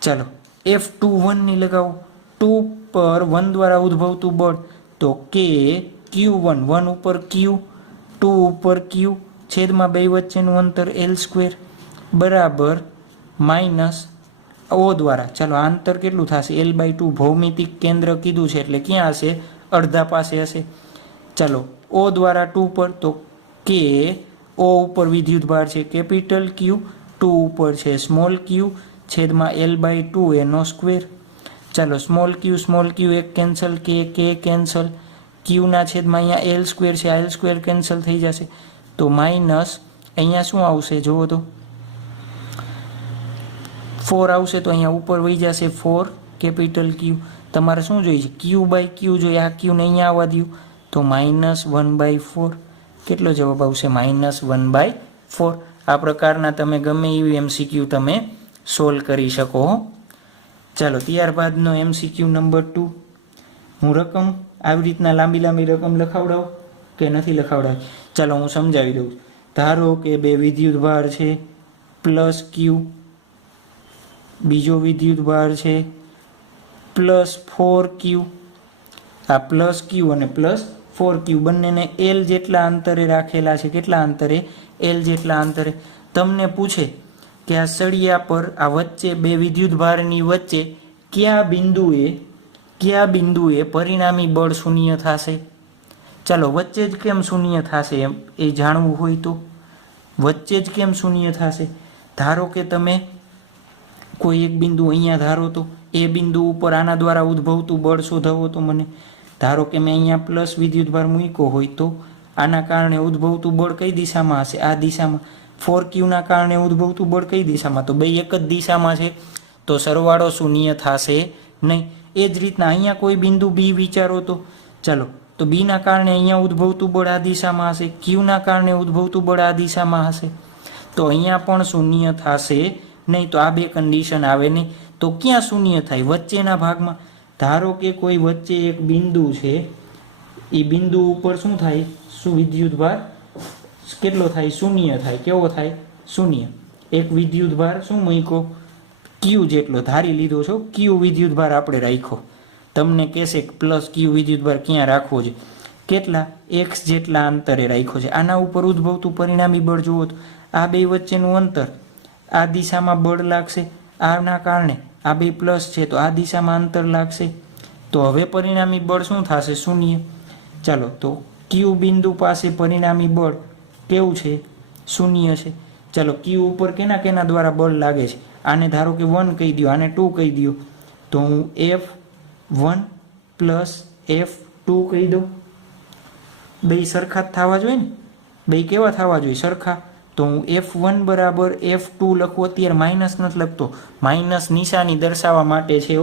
ચાલો F21 ની લગાવો. 2 પર 1 દ્વારા ઉદ્ભવતું બળ તો Q1, 1 ઉપર Q, 2 ઉપર Q, છેદમાં બે વચ્ચેનું અંતર L² બરાબર માઇનસ O દ્વારા. ચાલો આ અંતર કેટલું થશે? L/2. ભૌમિતિક કેન્દ્ર કીધું છે એટલે ક્યાં હશે? અડધા પાસે હશે. ચાલો O દ્વારા 2 પર તો O ઉપર વિદ્યુતભાર છે કેપિટલ Q, 2 ઉપર છે સ્મોલ q, છેદમાં L/2 એનો સ્ક્વેર. ચાલો સ્મોલ ક્યુ એક કેન્સલ, કે કેન્સલ, ક્યુના છેદમાં અહીંયા એલ સ્ક્વેર છે, એલ સ્ક્વેર કેન્સલ થઈ જશે. તો માઇનસ અહીંયા શું આવશે જુઓ તો 4 આવશે, તો અહીંયા ઉપર વહી જશે 4 કેપિટલ ક્યુ. તમારે શું જોઈએ છે? ક્યુ બાય ક્યુ જોઈએ. આ ક્યુને અહીંયા આવવા દઉં તો -1/4. કેટલો જવાબ આવશે? -1/4. આ પ્રકારના તમે ગમે એવી MCQ તમે સોલ્વ કરી શકો. ચાલો ત્યારબાદનો MCQ નંબર 2. હું રકમ આવી રીતના લાંબી રકમ લખાવડાવું કે નથી લખાવડાવી? ચાલો હું સમજાવી દઉં. ધારો કે બે વિદ્યુત ભાર છે +Q, બીજો વિદ્યુત ભાર છે +4Q. આ +Q અને +4Q બંનેને L જેટલા અંતરે રાખેલા છે. કેટલા અંતરે? L જેટલા અંતરે. તમને પૂછે કે આ સળિયા પર આ વચ્ચે બે વિદ્યુત ભારની વચ્ચે કયા બિંદુએ પરિણામી બળ શૂન્ય થશે? ચાલો વચ્ચે જ કેમ શૂન્ય થશે એમ એ જાણવું હોય તો વચ્ચે જ કેમ શૂન્ય થશે? ધારો કે તમે કોઈ એક બિંદુ અહીંયા ધારો તો એ બિંદુ ઉપર આના દ્વારા ઉદ્ભવતું બળ શોધાવો તો મને. ધારો કે મેં અહીંયા પ્લસ વિદ્યુતભાર મૂક્યો હોય તો આના કારણે ઉદ્ભવતું બળ કઈ દિશામાં હશે? આ દિશામાં. 4Qના કારણે ઉદ્ભવતું બળ કઈ દિશામાં? તો બે એક જ દિશામાં છે, તો સરવાળો શૂન્ય થશે નહીં. એ જ રીતના અહીંયા કોઈ બિંદુ બી વિચારો તો ચાલો, તો બીના કારણે અહીંયા ઉદ્ભવતું બળ આ દિશામાં હશે, ક્યુના કારણે ઉદ્ભવતું બળ આ દિશામાં હશે, તો અહીંયા પણ શૂન્ય થશે નહીં. તો આ બે કન્ડિશન આવે નહીં. તો ક્યાં શૂન્ય થાય? વચ્ચેના ભાગમાં. ધારો કે કોઈ વચ્ચે એક બિંદુ છે, એ બિંદુ ઉપર શું થાય? વિદ્યુતભાર કેટલો થાય? શૂન્ય થાય. કેવો થાય? શૂન્ય. એક વિદ્યુતભાર શું મૂક્યો? ક્યુ જેટલો ધારી લીધો છો, ક્યુ વિદ્યુતભાર આપણે રાખ્યો. તમને કહેશે કે +Q વિદ્યુતભાર ક્યાં રાખવો છે? કેટલા? x જેટલા અંતરે રાખ્યો છે. આના ઉપર ઉદ્ભવતું પરિણામી બળ જુઓ તો આ બે વચ્ચેનું અંતર, આ દિશામાં બળ લાગશે, આના કારણે આ બે પ્લસ છે તો આ દિશામાં અંતર લાગશે. તો હવે પરિણામી બળ શું થશે? શૂન્ય. ચાલો તો ક્યુ બિંદુ પાસે પરિણામી બળ કેવું છે? શૂન્ય છે. ચાલો ક્યુ ઉપર કેના દ્વારા બળ લાગે છે? આને ધારો કે 1 કહી દો, આને 2 કહી દો, તો હું F1 + F2 કહી દઉં. બે સરખા જ થવા જોઈએ ને? બે કેવા થવા જોઈએ? સરખા. તો હું F1 = F2 લખું. અત્યારે માઇનસ નથી લખતો, માઇનસ નિશાની દર્શાવવા માટે છે.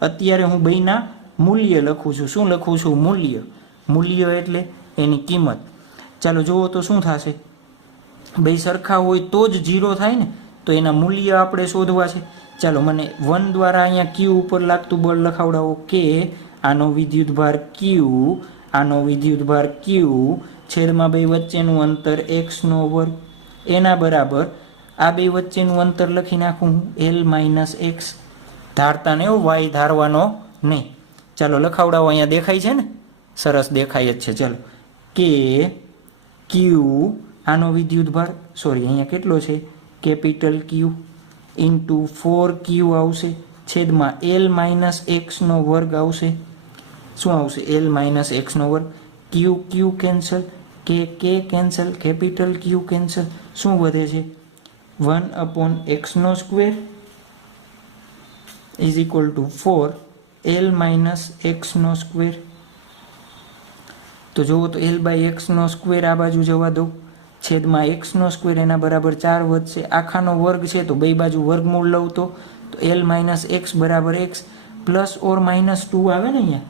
અત્યારે હું બેના મૂલ્ય લખું છું. શું લખું છું? મૂલ્ય એટલે એની કિંમત. ચાલો જુઓ તો શું થશે? બે સરખા હોય તો જ 0 થાય ને, તો એના મૂલ્ય આપણે શોધવા છે. ચાલો મને 1 દ્વારા અહીંયા Q ઉપર લાગતું બળ લખાવડાવો કે આનો વિદ્યુતભાર Q, આનો વિદ્યુતભાર Q છેદમાં બે વચ્ચેનું અંતર x², એના બરાબર આ બે વચ્ચેનું અંતર લખી નાખું L - x. ધારતા ને y ધારવાનો નહીં. ચાલો લખાવડાવો. અહીંયા દેખાય છે ને? સરસ દેખાય જ છે. ચાલો કે Q આનો વિદ્યુતભાર અહીંયા કેટલો છે? કેપિટલ Q ઇન્ટુ 4Q આવશે, છેદમાં L - x² આવશે. શું આવશે? L - x². Q cancel, K cancel, capital Q cancel. શું વધે છે? 1/x² = 4 L - x². તો જુઓ તો L/x² આ બાજુ જવા દો, છેદમાં x² એના બરાબર 4 વધશે. આખાનો વર્ગ છે તો બે બાજુ વર્ગમૂળ લઉં તો L - x = x. +or-2 આવે ને અહીંયા?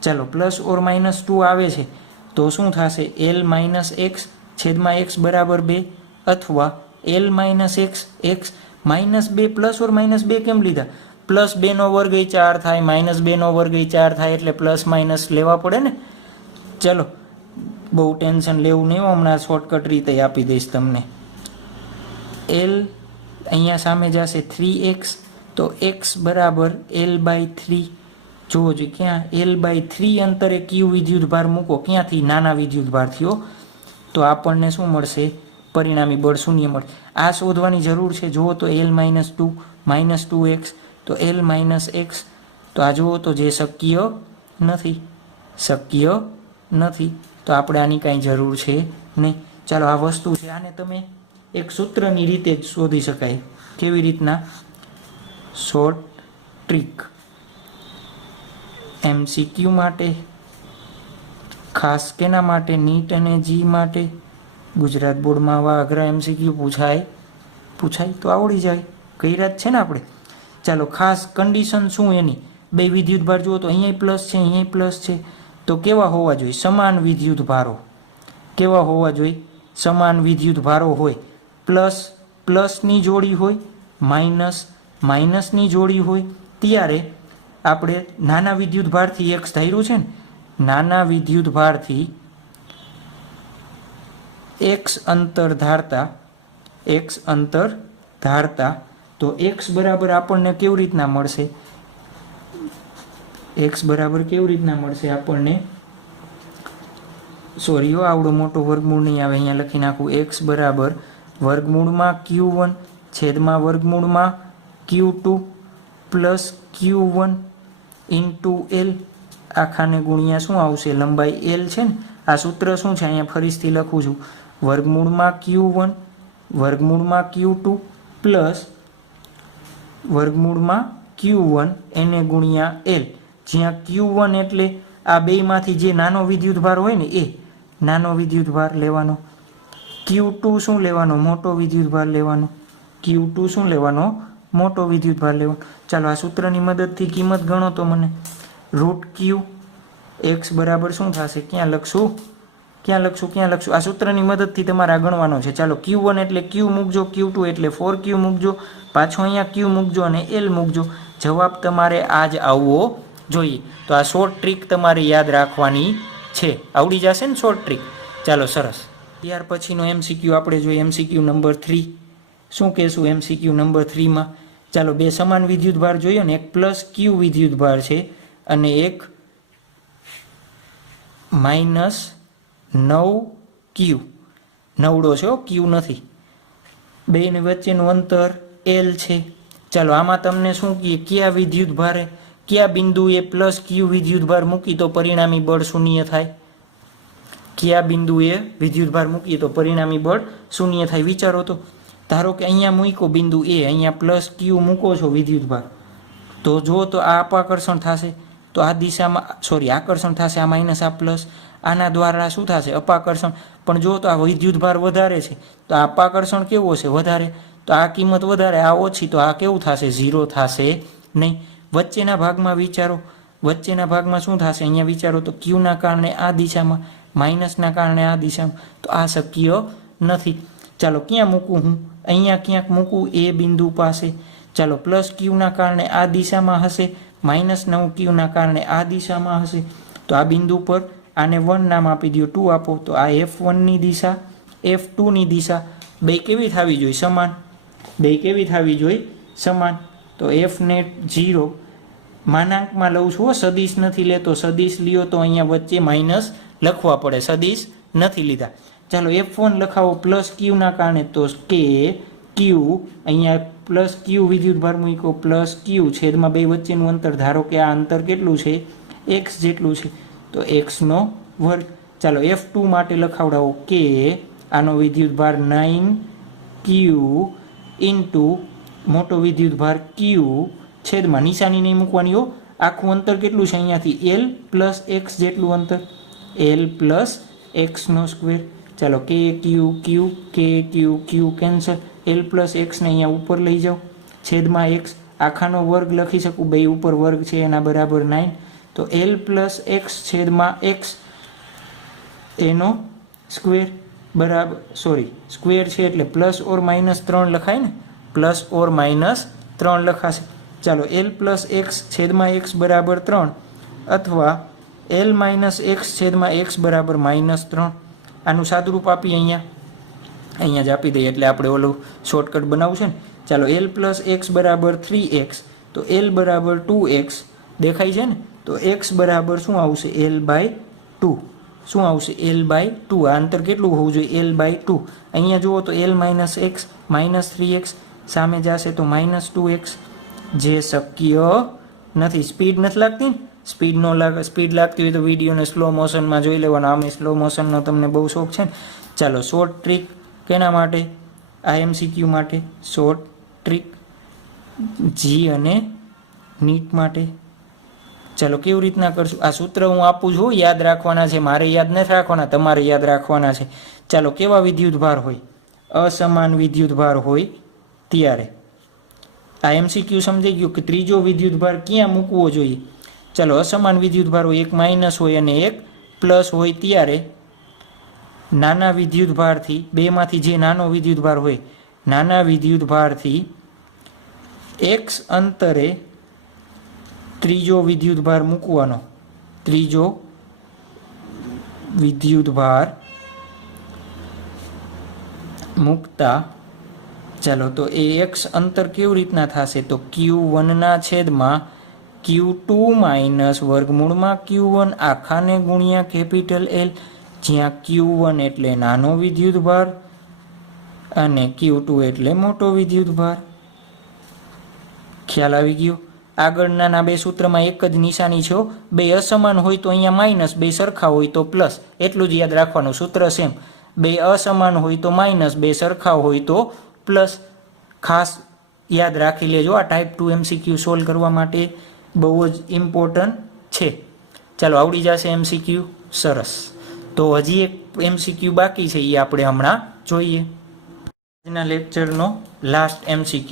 ચાલો +or-2 આવે છે તો શું થશે? L - x છેદમાં x = 2 અથવા L - x x -2 +or-2 કેમ લીધા? +2 નો વર્ગ એ 4 થાય, -2 નો વર્ગ એ 4 થાય, એટલે પ્લસ માઇનસ લેવા પડે ને. ચલો બહુ ટેન્શન લેવું નહીં, હમણાં શોર્ટકટ રીતે આપી દઈશ તમને. L અહીંયા સામે જશે 3x, તો x = L/3. જુઓ જોઈએ ક્યાં L/3 અંતરે Q વિદ્યુતભાર મૂકો. ક્યાંથી? નાના વિદ્યુતભારથી. તો આપણને શું મળશે? પરિણામી બળ શૂન્ય મળે. આ શોધવાની જરૂર છે. જુઓ તો L - 2 -2x, તો L - x. તો આ જુઓ તો જે શક્ય નથી. તો આપણે આની કાંઈ જરૂર છે નહીં. ચાલો આ વસ્તુ છે, આને તમે એક સૂત્રની રીતે જ શોધી શકાય. કેવી રીતના? Short trick. MCQ માટે, ખાસ કેના માટે? નીટ અને જી માટે. ગુજરાત બોર્ડમાં આવા અઘરા MCQ પૂછાય તો આવડી જાય, કર્યા જ છે ને આપણે. ચાલો, ખાસ કન્ડિશન શું એની? બે વિદ્યુતભાર જુઓ તો અહીંયા પ્લસ છે, અહીંયા પ્લસ છે, તો કેવા હોવા જોઈએ? સમાન વિદ્યુતભારો. કેવા હોવા જોઈએ? સમાન વિદ્યુતભારો હોય. પ્લસ પ્લસની જોડી હોય, માઇનસ માઇનસની જોડી હોય. ત્યારે આપણે નાના વિદ્યુતભારથી x ધાર્યું છે ને, નાના વિદ્યુતભારથી x અંતર ધારતા તો x બરાબર આપણને કેવી રીતના મળશે? x બરાબર કેવી રીતના મળશે આપણને? સોરી હો, આવડો મોટો વર્ગમૂળ નહીં આવે, અહીંયા લખી નાખું. x બરાબર વર્ગમૂળમાં q1 છેદમાં વર્ગમૂળમાં q2 plus q1 into l આખાને ગુણ્યા શું આવશે? લંબાઈ l છે ને. આ સૂત્ર શું છે? અહીંયા ફરીથી લખું છું. વર્ગમૂળમાં q1 વર્ગમૂળમાં q2 પ્લસ વર્ગમૂળમાં q1 એને ગુણ્યા l. જ્યાં q1 એટલે આ બેમાંથી જે નાનો વિદ્યુતભાર હોય ને એ નાનો વિદ્યુતભાર લેવાનો. q2 શું લેવાનો? મોટો વિદ્યુતભાર લેવાનો. q2 શું લેવાનો? મોટો વિદ્યુતભાર લેવાનો. ચાલો, આ સૂત્રની મદદથી કિંમત ગણો તો મને. √q x બરાબર શું થશે? ક્યાં લખશું? આ સૂત્રની મદદથી તમારે આ ગણવાનો છે. ચાલો, q1 એટલે q મૂકજો, q2 એટલે 4q મૂકજો, પાછો અહીંયા q મૂકજો અને l મૂકજો. જવાબ તમારે આ જ આવવો જોઈએ. તો આ શોર્ટ ટ્રીક તમારે યાદ રાખવાની છે. આવડી જશે ને શોર્ટ ટ્રીક? ચાલો, સરસ. ત્યાર પછીનો MCQ આપણે જોઈએ. MCQ number 3. શું કહેશું MCQ નંબર 3માં? ચાલો, બે સમાન વિદ્યુતભાર જોયો ને. એક પ્લસ q વિદ્યુતભાર છે અને એક -9q. નવડો છે, q નથી. બેની વચ્ચેનું અંતર l છે. ચાલો, આમાં તમને શું કહે? કયા વિદ્યુતભારે કયા બિંદુએ પ્લસ q વિદ્યુતભાર મૂકી તો પરિણામી બળ શૂન્ય થાય? કયા બિંદુએ વિદ્યુતભાર મૂકીએ તો પરિણામી બળ શૂન્ય થાય? વિચારો તો. ધારો કે અહીંયા મૂકો બિંદુ A, અહીંયા પ્લસ q મૂકો છો વિદ્યુતભાર, તો જો તો આ અપાકર્ષણ થશે, તો આ દિશામાં આકર્ષણ થશે, આ માઇનસ આ પ્લસ, આના દ્વારા શું થશે? અપાકર્ષણ. પણ જો તો આ વિદ્યુતભાર વધારે છે તો આ અપાકર્ષણ કેવો છે? વધારે. તો આ કિંમત વધારે, આ ઓછી, તો આ કેવું થશે? 0 થશે નહીં. વચ્ચેના ભાગમાં વિચારો. વચ્ચેના ભાગમાં શું થશે? અહીંયા વિચારો તો ક્યુના કારણે આ દિશામાં, માઇનસના કારણે આ દિશામાં, તો આ શક્ય નથી. ચાલો, ક્યાં મૂકું હું? અહીંયા ક્યાંક મૂકું, એ બિંદુ પાસે. ચાલો, પ્લસ ક્યુના કારણે આ દિશામાં હશે, -9q કારણે આ દિશામાં હશે. તો આ બિંદુ પર આને 1 નામ આપી દો, 2 આપો, તો આ F1ની દિશા, F2ની દિશા બે કેવી થવી જોઈએ? સમાન. બે કેવી થવી જોઈએ? સમાન. તો F ને 0 માનાંકમાં લઉં છું, સદિશ નથી લેતો. સદિશ લ્યો તો અહીંયા વચ્ચે માઇનસ લખવા પડે, સદિશ નથી લીધા. ચાલો, F1 લખાવો પ્લસ ક્યુના કારણે, તો કે ક્યુ, અહીંયા પ્લસ ક્યુ વિદ્યુતભાર મૂકો, પ્લસ ક્યુ છેદમાં બે વચ્ચેનું અંતર. ધારો કે આ અંતર કેટલું છે? x જેટલું છે, તો x2. ચાલો, F2 માટે લખાવડાવો કે આનો વિદ્યુતભાર 9q ઇન્ટુ મોટો વિદ્યુતભાર q છેદમાં, નિશાની નહીં મૂકવાની હો, આખું અંતર કેટલું છે અહીંયાથી? l પ્લસ x જેટલું અંતર, l પ્લસ x². ચાલો, કે ક્યુ કેન્સલ, l પ્લસ એક્સને અહીંયા ઉપર લઈ જાઓ, છેદમાં x આખાનો વર્ગ લખી શકું, બે ઉપર વર્ગ છે એના બરાબર 9. તો l પ્લસ એક્સ છેદમાં x એનો સ્ક્વેર બરાબર, સ્ક્વેર છે એટલે પ્લસ ઓર માઇનસ 3 લખાય ને, પ્લસ ઓર માઇનસ 3 લખાશે. ચાલો, l પ્લસ એક્સ છેદમાં x બરાબર 3 અથવા l માઇનસ એક્સ છેદમાં x બરાબર -3. આનું સાદુરૂપ આપી અહીંયા જ આપી દઈએ એટલે આપણે ઓલું શોર્ટકટ બનાવવું છે ને. ચાલો, l પ્લસ એક્સ બરાબર 3x, તો l બરાબર 2x દેખાય છે ને. તો x બરાબર શું આવશે? l/2. શું આવશે? l/2. આ અંતર કેટલું હોવું જોઈએ? l/2. અહીંયા જુઓ તો l માઇનસ એક્સ -3x સામે જશે તો -2x, જે શક્ય નથી. સ્પીડ નથી લાગતી ને? સ્પીડ લાગતી હોય તો વિડીયોને સ્લો મોશનમાં જોઈ લેવાનો. આમે સ્લો મોશનનો તમને બહુ શોખ છે ને. ચાલો, શોર્ટ ટ્રીક કેના માટે? આ MCQ માટે શોર્ટ ટ્રીક, જી અને નીટ માટે. ચલો કેવી રીતના કરશું? આ સૂત્ર હું આપું છું, યાદ રાખવાના છે, મારે યાદ નથી રાખવાના, તમારે યાદ રાખવાના છે. ચાલો, કેવા વિદ્યુતભાર હોય? અસમાન વિદ્યુતભાર હોય ત્યારે. આ MCQ સમજાઈ ગયું કે ત્રીજો વિદ્યુતભાર ક્યાં મૂકવો જોઈએ. ચાલો, અસમાન વિદ્યુતભાર હોય, એક માઇનસ હોય અને એક પ્લસ હોય ત્યારે નાના વિદ્યુતભારથી, બેમાંથી જે નાનો વિદ્યુતભાર હોય, નાના વિદ્યુતભારથી x અંતરે ત્રીજો વિદ્યુતભાર મૂકવાનો. ત્રીજો વિદ્યુતભાર મૂકતા, ચાલો તો એ x અંતર કેવી રીતના થશે? તો Q1 ના છેદમાં Q2 માઇનસ વર્ગમૂળમાં Q1 આખાને ગુણ્યા કેપિટલ L, જ્યાં Q1 એટલે નાનો વિદ્યુતભાર અને Q2 એટલે મોટો વિદ્યુતભાર. ખ્યાલ આવી ગયો? આગળના બે સૂત્રમાં એક જ નિશાની છે. બે અસમાન હોય તો અહીંયા માઇનસ, બે સરખા હોય તો પ્લસ, એટલું જ યાદ રાખવાનું. સૂત્ર સેમ. બે અસમાન હોય તો માઇનસ, બે સરખા હોય તો પ્લસ. ખાસ યાદ રાખી લેજો, આ ટાઈપ 2 MCQ સોલ્વ કરવા માટે બહુ જ ઇમ્પોર્ટન્ટ છે. ચાલો, આવડી જશે MCQ. સરસ. તો હજી એક MCQ બાકી છે, એ આપણે હમણાં જોઈએ. આજના લેક્ચરનો લાસ્ટ MCQ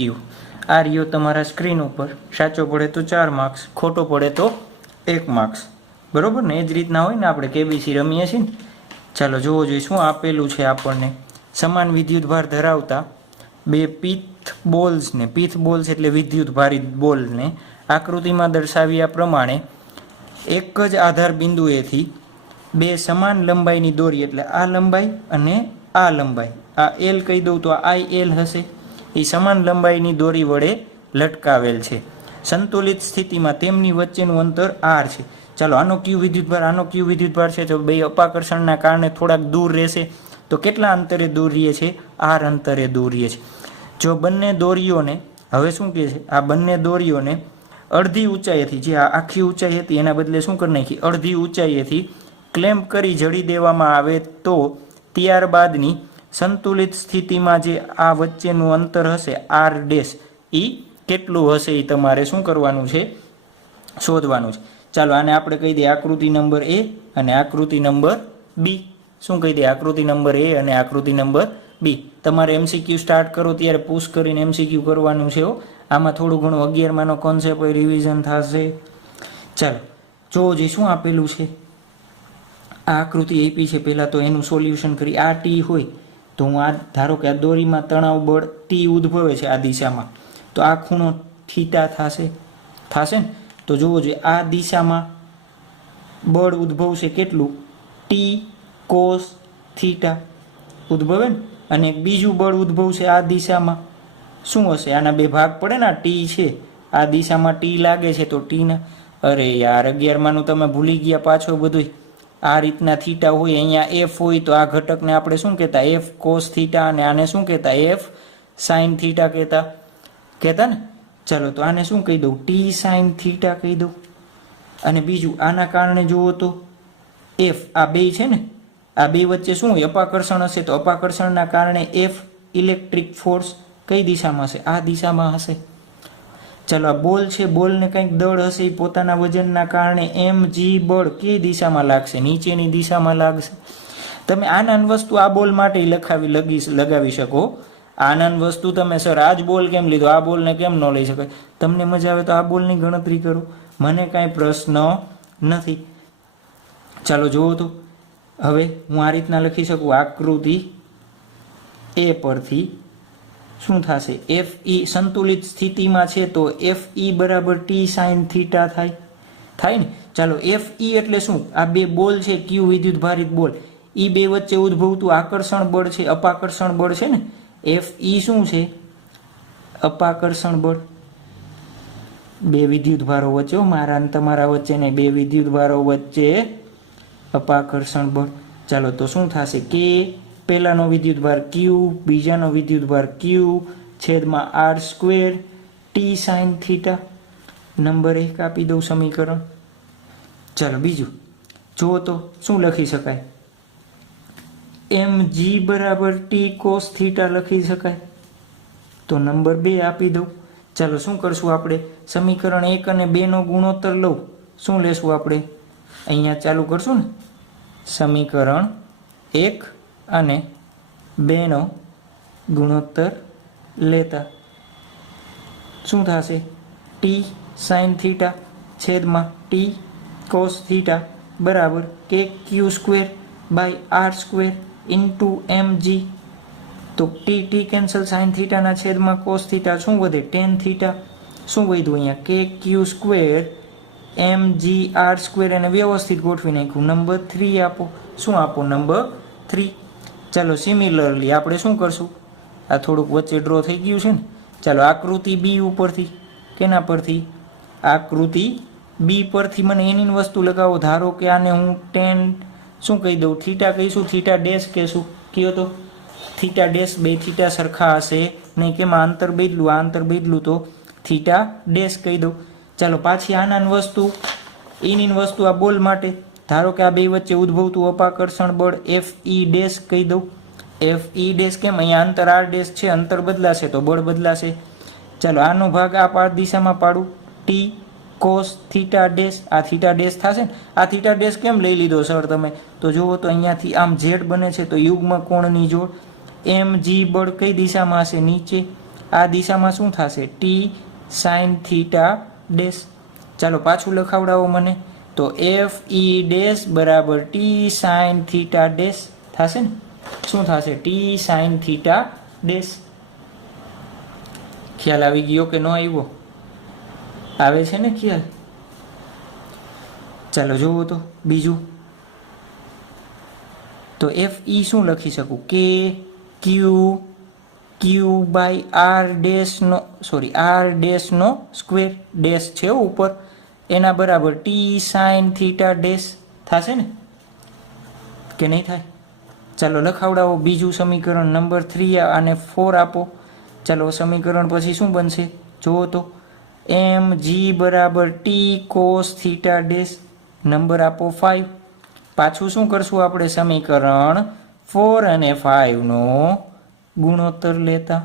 આ રહ્યો તમારા સ્ક્રીન ઉપર. સાચો પડે તો 4 માર્ક્સ, ખોટો પડે તો 1 માર્ક્સ. બરોબર ને? એ જ રીતના હોય ને, આપણે KBC રમીએ છીએ ને. ચાલો જોવો જોઈએ શું આપેલું છે આપણને. સમાન વિદ્યુતભાર ધરાવતા બે પિથ બોલ્સને, પિથ બોલ્સ એટલે વિદ્યુતભારિત બોલને આકૃતિમાં દર્શાવ્યા પ્રમાણે એક જ આધાર બિંદુએથી બે સમાન લંબાઈની દોરી, એટલે આ લંબાઈ અને આ લંબાઈ, આ L કહી દઉં તો આ IL હશે, એ સમાન લંબાઈની દોરી વડે લટકાવેલ છે. સંતુલિત સ્થિતિમાં તેમની વચ્ચેનું અંતર R છે. ચાલો, આનો Q વિદ્યુતભાર, આનો Q વિદ્યુતભાર છે, તો બે અપાકર્ષણના કારણે થોડાક દૂર રહેશે. તો કેટલા અંતરે દૂર રહીએ છે? R અંતરે દૂર રહીએ છે. જો બંને દોરીઓને, હવે શું કહે છે? આ બંને દોરીઓને અડધી ઊંચાઈએથી, જે આ આખી ઊંચાઈ હતી એના બદલે શું કરી નાખી? અડધી ઊંચાઈએથી ક્લેમ્પ કરી જડી દેવામાં આવે તો ત્યારબાદની સંતુલિત સ્થિતિમાં જે આ વચ્ચેનું અંતર હશે R ડેશ, એ કેટલું હશે એ તમારે શું કરવાનું છે? શોધવાનું છે. ચાલો, આને આપણે કહી દઈએ આકૃતિ નંબર A અને આકૃતિ નંબર B. શું કહી દઈએ? આકૃતિ નંબર A અને આકૃતિ નંબર B. તમારે MCQ સ્ટાર્ટ કરો ત્યારે પુશ કરીને MCQ કરવાનું છે. આમાં થોડું ઘણું 11માનો કોન્સેપ્ટ રિવિઝન થશે. ચાલો જોવો જોઈએ શું આપેલું છે. આ આકૃતિ આપી છે, પહેલાં તો એનું સોલ્યુશન કરી. આ T હોય તો હું આ ધારો કે આ દોરીમાં તણાવ બળ T ઉદ્ભવે છે આ દિશામાં, તો આ ખૂણો થીટા થશે ને. તો જોવો જોઈએ આ દિશામાં બળ ઉદ્ભવશે કેટલું? T cos થીટા ઉદ્ભવે ને. અને બીજું બળ ઉદ્ભવશે આ દિશામાં, શું હશે? આના બે ભાગ પડે ને, T છે, આ દિશામાં T લાગે છે તો Tના, અરે યાર 11માનું તમે ભૂલી ગયા પાછો બધું. આ રીતના થીટા હોય, અહીંયા F હોય તો આ ઘટકને આપણે શું કહેતા? F cos થીટા, અને આને શું કહેતા? F sin થીટા કહેતા ને. ચાલો, તો આને શું કહી દઉં? T sin થીટા કહી દઉં. અને બીજું આના કારણે જુઓ તો F, આ બે છે ને, આ બે વચ્ચે શું હોય? અપાકર્ષણ હશે, તો અપાકર્ષણના કારણે F ઇલેક્ટ્રિક ફોર્સ કઈ દિશામાં હશે? આ દિશામાં હશે. ચાલો, આ બોલ છે, બોલને કંઈક દળ હશે, પોતાના વજનના કારણે mg બળ કઈ દિશામાં લાગશે? નીચેની દિશામાં લાગશે. તમે આનંદ વસ્તુ આ બોલ માટે લગાવી શકો. આનંદ વસ્તુ તમે સર આ જ બોલ કેમ લીધો, આ બોલને કેમ ન લઈ શકાય? તમને મજા આવે તો આ બોલની ગણતરી કરો, મને કાંઈ પ્રશ્ન નથી. ચાલો જુઓ તો હવે હું આ રીતના લખી શકું. આકૃતિ A પરથી શું થશે? FE સંતુલિત સ્થિતિમાં છે તો FE બરાબર T sin થીટા થાય ને. ચાલો, FE એટલે શું? આ બે બોલ છે, Q વિદ્યુતભારિત બોલ, એ બે વચ્ચે ઉદ્ભવતું આકર્ષણ બળ છે, અપાકર્ષણ બળ છે ને. FE શું છે? અપાકર્ષણ બળ. બે વિદ્યુતભારો વચ્ચે, મારા અને તમારા વચ્ચે ને, બે વિદ્યુતભારો વચ્ચે અપાકર્ષણ બળ. ચાલો, તો શું થશે? K પહેલાનો વિદ્યુતભાર Q, બીજાનો વિદ્યુતભાર Q છેદમાં R square T sin theta. Number 1 આપી દઉં સમીકરણ. ચાલો બીજું જુઓ તો શું લખી શકાય? mg બરાબર T cos થીટા લખી શકાય. તો નંબર 2 આપી દઉં. ચાલો શું કરશું આપણે? સમીકરણ 1 અને 2 નો ગુણોત્તર લઉં શું લેશું આપણે? અહીંયા ચાલુ કરશું ને, સમીકરણ 1 અને 2નો ગુણોત્તર લેતા શું થશે? ટી સાઇન થીટા છેદમાં ટી કોસ થીટા બરાબર K Q square by R square into mg. તો ટી કેન્સલ, સાઇન થીટાના છેદમાં કોસ થીટા શું વધે? Tan theta. શું વધ્યું અહીંયા? કે ક્યુ સ્ક્વેર mg આર સ્ક્વેર. એને વ્યવસ્થિત ગોઠવી નાખ્યું. નંબર 3 આપો. શું આપો? નંબર 3. ચાલો સિમિલરલી આપણે શું કરશું? આ થોડુંક વચ્ચે ડ્રો થઈ ગયું છે ને. ચાલો આકૃતિ બી ઉપરથી, કેના પરથી? આકૃતિ બી પરથી મને એની વસ્તુ લગાવો. ધારો કે આને હું ટેન શું કહી દઉં? થીટા કહીશું, થીટા ડેશ કહેશું. કયો તો થીટા ડેશ. બે થીટા સરખા હશે નહીં. કેમ? અંતર બદલું, આ અંતર બદલું તો થીટા ડેશ કહી દઉં. ચાલો પાછી આના વસ્તુ, એની વસ્તુ આ બોલ માટે. ધારો કે આ બે વચ્ચે ઉદ્ભવતું અપાકર્ષણ બળ એફ ઈ ડેશ કહી દઉં. એફ ઈ ડેશ. કેમ? અહીંયા અંતર આર ડેશ છે, અંતર બદલાશે તો બળ બદલાશે. ચાલો આનો ભાગ આ દિશામાં પાડું. T cos theta dash. આ થીટા ડેશ થશે ને. આ થીટા ડેશ કેમ લઈ લીધો સર તમે? તો જુઓ તો અહીંયાથી આમ ઝેડ બને છે તો યુગ્મ કોણની જોડ. એમ જી બળ કઈ દિશામાં હશે? નીચે. આ દિશામાં શું થશે? T sine theta dash. ચાલો પાછું લખાવડાવો મને. તો એફ ઈ ડેશ બરાબર ટી સાઇન થીટા ડેશ થશે ને. શું થશે? T sine theta dash. ખ્યાલ આવી ગયો કે ન આવ્યો? આવે છે ને ખ્યાલ? ચાલો જુઓ તો બીજું. તો એફ ઈ શું લખી શકું? કે ક્યુ બાય આર ડેશનો, સોરી આર ડેશનો સ્ક્વેર. ડેશ છે ઉપર, એના બરાબર ટી સાઇન થીટા ડેશ થશે ને કે નહીં થાય? ચાલો લખાવડાવો બીજું સમીકરણ. નંબર 3 અને 4 આપો. ચાલો સમીકરણ પછી શું બનશે? જુઓ તો એમ જી બરાબર T cos theta dash. Number આપો 5. પાછું શું કરશું આપણે? સમીકરણ 4 અને 5નો ગુણોત્તર લેતા.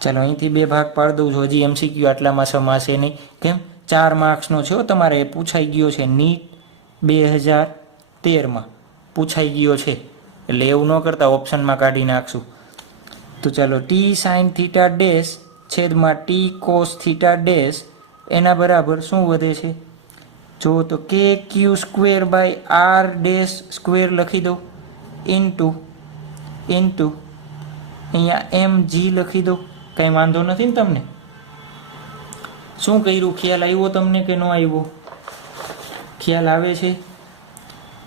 ચાલો અહીંથી બે ભાગ પાડી દઉં છું. હજી એમસીક્યુ આટલામાં સમાશે નહીં. કેમ? 4 માર્ક્સનો છે તમારે. એ પૂછાઈ ગયો છે. નીટ 2013માં પૂછાઈ ગયો છે. એટલે એવું ન કરતા ઓપ્શનમાં કાઢી નાખશું. તો ચાલો ટી સાઇન થીટા ડેશ છેદમાં ટી કોસ થીટા ડેશ એના બરાબર શું વધે છે? જો તો k Q square by r dash square લખી દો ઇન્ટુ અહીંયા એમ જી લખી દો. કંઈ વાંધો નથી ને તમને? શું કર્યું? ખ્યાલ આવ્યો તમને કે ન આવ્યો? ખ્યાલ આવે છે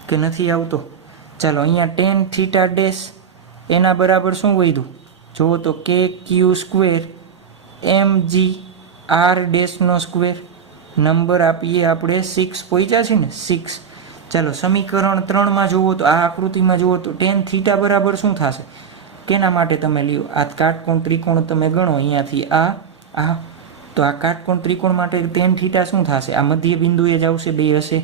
કે નથી આવતો? ચાલો અહીંયા ટેન થીટા ડેશ એના બરાબર શું વધ્યું? જુઓ તો કે ક્યુ સ્ક્વેર એમ જી આર ડેશનો સ્ક્વેર. નંબર આપીએ આપણે 6 પહોંચ્યા છે ને 6. ચાલો સમીકરણ 3માં જુઓ તો આ આકૃતિમાં જુઓ તો ટેન થીટા બરાબર શું થશે? કેના માટે તમે લ્યો? આ કાટકોણ ત્રિકોણ તમે ગણો અહીંયાથી આ તો આ કાટકોણ ત્રિકોણ માટે ટેન થીટા શું થશે? આ મધ્ય બિંદુએ જ આવશે, બે હશે.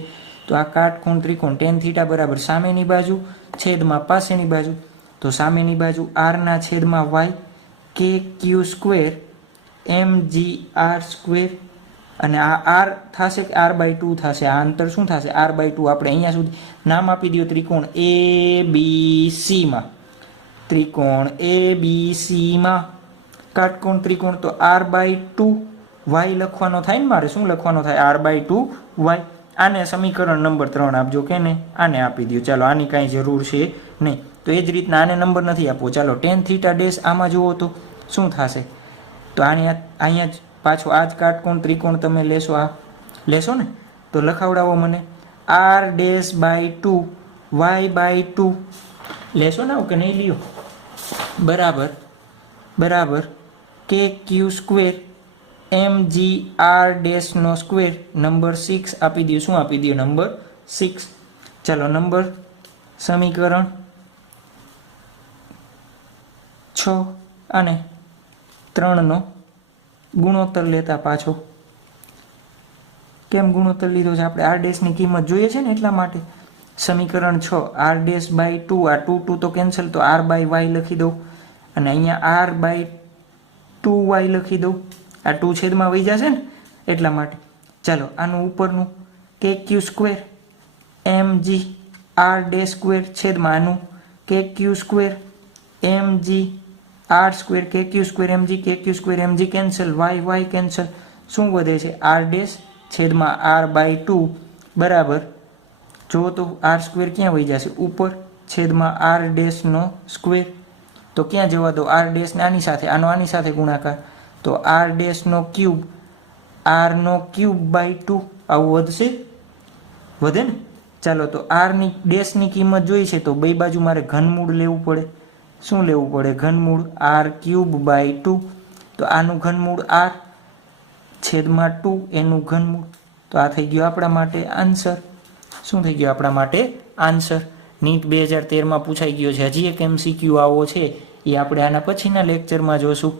તો આ કાટકોણ ત્રિકોણ ટેન થીટા બરાબર સામેની બાજુ છેદમાં પાસેની બાજુ. તો સામેની બાજુ આરના છેદમાં વાય કે ક્યુ સ્ક્વેર એમ જી આર સ્ક્વેર. અને આ આર થશે કે r/2 થશે? આ અંતર શું થશે? r/2. આપણે અહીંયા સુધી નામ આપી દો ત્રિકોણ ABCમાં. ત્રિકોણ ABCમાં કાટકોણ ત્રિકોણ તો r/2 y લખવાનો થાય ને મારે. શું લખવાનો થાય? r/2 y. આને સમીકરણ નંબર 3 આપજો કે ને આને આપી દો. ચાલો આની કાંઈ જરૂર છે નહીં. તો એ જ રીતના આને નંબર નથી આપવો. ચાલો ટેન થીટા ડેશ આમાં જુઓ તો શું થશે? તો આને અહીંયા જ પાછો આ જ કાટકોણ ત્રિકોણ તમે લેશો. આ લેશો ને તો લખાવડાવો મને. r/2 y/2 લેશો ને કે નહીં લ્યો? બરાબર કે ક્યુ સ્ક્વેર એમ જી આર ડેશનો સ્ક્વેર. નંબર 6 આપી દો. શું આપી દો? નંબર 6. ચાલો નંબર સમીકરણ 6 અને 3નો ગુણોત્તર લેતા પાછો. કેમ ગુણોત્તર લીધો છે? આપણે આર ડેશની કિંમત જોઈએ છે ને એટલા માટે. સમીકરણ 6 r/2 આ 2 તો કેન્સલ, તો r/y લખી દઉં અને અહીંયા r/2y લખી દઉં. આ 2 છેદમાં વહી જશે ને એટલા માટે. ચાલો આનું ઉપરનું કે ક્યુ square mg r dash square છેદમાં આનું કે ક્યુ square mg r square k ક્યુ square mg cancel y cancel શું વધે છે r ડેશ છેદમાં r બાય 2 બરાબર જો તો r સ્ક્વેર ક્યાં વહી જશે ઉપર છેદમાં r ડેશનો સ્ક્વેર તો ક્યાં જવા દો r ડેશ આની સાથે ગુણાકાર તો r ડેશનો ક્યુબ r નો ક્યુબ બાય 2 આવું વધે ને ચાલો તો r ની ડેશની કિંમત જોઈ છે તો બે બાજુ મારે ઘનમૂળ લેવું પડે શું લેવું પડે ઘનમૂળ r ક્યુબ બાય 2 તો આનું ઘનમૂળ r છેદમાં 2 એનું ઘનમૂળ તો આ થઈ ગયું આપણા માટે આન્સર શું થઈ ગયું આપણા માટે આન્સર નીટ 2013 પૂછાઈ ગયો છે હજી એક MCQ આવો છે એ આપણે આના પછીના લેક્ચરમાં જોશું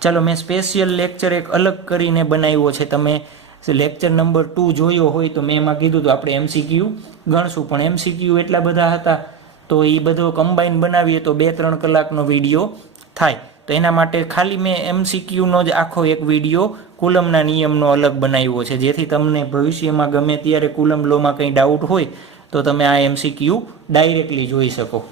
ચાલો મેં સ્પેશિયલ લેક્ચર એક અલગ કરીને બનાવ્યો છે તમે લેક્ચર નંબર 2 જોયો હોય તો મેં એમાં કીધું તો આપણે MCQ ગણશું પણ MCQ એટલા બધા હતા તો એ બધો કમ્બાઈન બનાવીએ તો 2-3 કલાકનો વિડીયો થાય તો એના માટે ખાલી મેં MCQનો જ આખો એક વિડીયો કુલમના નિયમનો અલગ બનાવ્યો છે જેથી તમને ભવિષ્યમાં ગમે ત્યારે કુલમ લોમાં કંઈ ડાઉટ હોય તો તમે આ MCQ ડાયરેક્ટલી જોઈ શકો